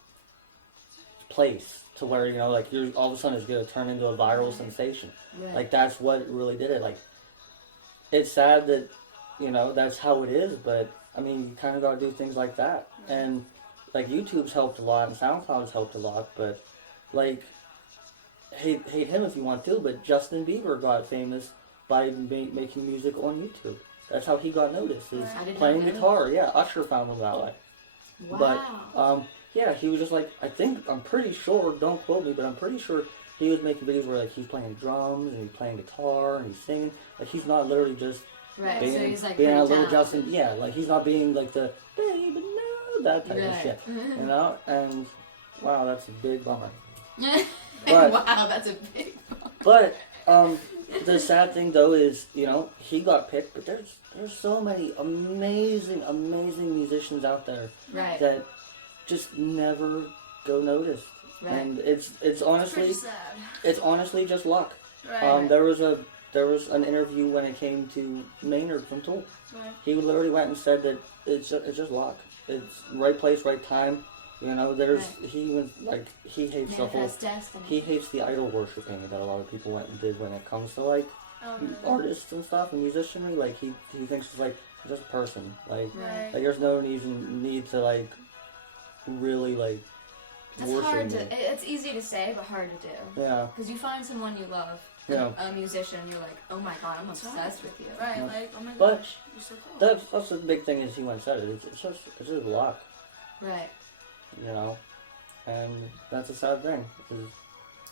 place to where, you know, like you're all of a sudden it's gonna turn into a viral sensation. Right. Like, that's what really did it. Like, it's sad that, you know, that's how it is, but I mean, you kind of got to do things like that. And like, YouTube's helped a lot and SoundCloud's helped a lot, but like, hate him if you want to, but Justin Bieber got famous by making music on YouTube. That's how he got noticed, is I did not playing know. guitar. Yeah, Usher found him that way. Wow. But yeah, he was just like, I'm pretty sure, don't quote me, but I'm pretty sure he was making videos where like he's playing drums and he's playing guitar and he's singing. Like he's not literally just Right, being, so he's like being pretty a little talented. Justin. Yeah, like he's not being like the baby no that type of shit. You know, and wow, that's a big bummer. But, wow, that's a big But the sad thing though is, you know, he got picked, but there's so many amazing musicians out there Right. that just never go noticed. Right. And it's honestly sad. it's honestly just luck. Right. There was an interview when it came to Maynard from Tool. Right. He literally went and said that it's just luck. It's right place, right time. You know, he was like he hates the whole Manifest destiny. he hates the idol worshiping that a lot of people went and did when it comes to like Really? artists and stuff and musicianry. Like he thinks it's like just a person. Like Right. like there's no need to like really like It's worship hard me. to. It's easy to say, but hard to do. Yeah. Because you find someone you love, Yeah. a musician, you're like, oh my god, I'm obsessed with you. Right, Yeah. like, oh my But gosh, you're so cool. That's the big thing is he went and said it. It's just luck. Right. You know, and that's a sad thing.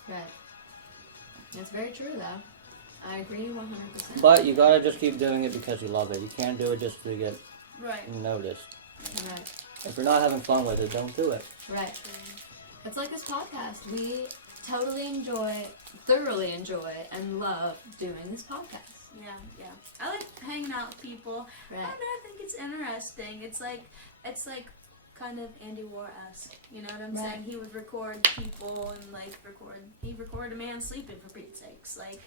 Right. It's very true, though. I agree 100%. But you gotta just keep doing it because you love it. You can't do it just to get Right. noticed. Right. If you're not having fun with it, don't do it. Right. It's like this podcast. We totally thoroughly enjoy, and love doing this podcast. Yeah, yeah. I like hanging out with people. Right. I don't know, I think it's interesting. It's like kind of Andy War-esque. You know what I'm Right. saying? He would record people and like he recorded a man sleeping for Pete's sakes. Like,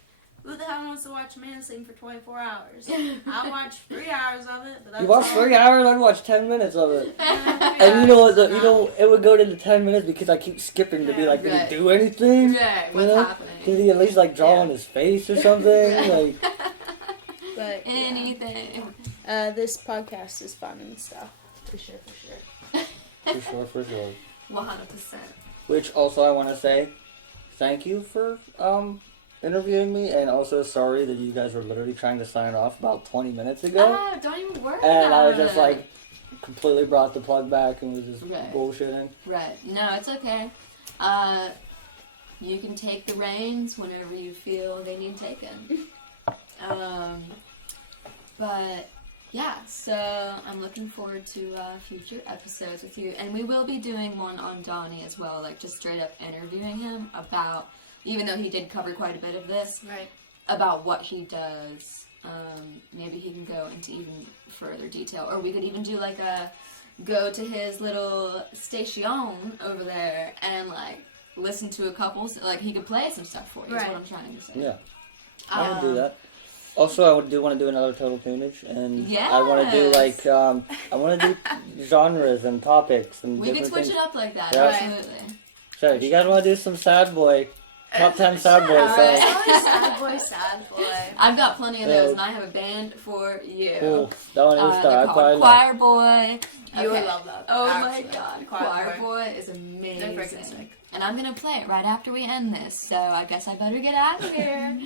who the hell wants to watch a man sleeping for 24 hours? I'll watch 3 hours of it, but that's You watch all. 3 hours, I'd watch 10 minutes of it. Yeah, And you know what? 3 You hours know, it would go to the 10 minutes because I keep skipping to be Yeah, like, did right. he do anything? Right. You What's know? happening? Did he at least like draw Yeah. on his face or something? Right. Like, But Anything. this podcast is fun and stuff. For sure. for sure. 100%. Which also I want to say, thank you for interviewing me, and also sorry that you guys were literally trying to sign off about 20 minutes ago, Oh, don't even worry and I about was just it. like completely brought the plug back and was just Right. bullshitting. Right. No, it's okay. You can take the reins whenever you feel they need taken. But yeah, so I'm looking forward to future episodes with you, and we will be doing one on Donnie as well, like just straight up interviewing him about, even though he did cover quite a bit of this, Right. about what he does. Maybe he can go into even further detail, or we could even do like go to his little station over there and like listen to a couple, like he could play some stuff for you. Is Right. what I'm trying to say. Yeah, I would do that. Also, I do want to do another Total Tuneage, and I want to do like I want to do genres and topics and We can different switch things. it up like that. Yeah. Absolutely. So, if you guys want to do some sad boy, top 10 sad boy Alright. songs, Sad boy. I've got plenty of those, and I have a band for you. cool. That one is They're star. I called probably Choir Boy. You would Okay. love that. Oh Actually. my god, Choir Choir Boy. Boy is They're amazing. freaking sick. And I'm gonna play it right after we end this, so I guess I better get out of here.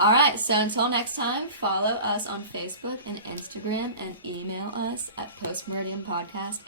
Alright, so until next time, follow us on Facebook and Instagram and email us at postmeridianpodcast@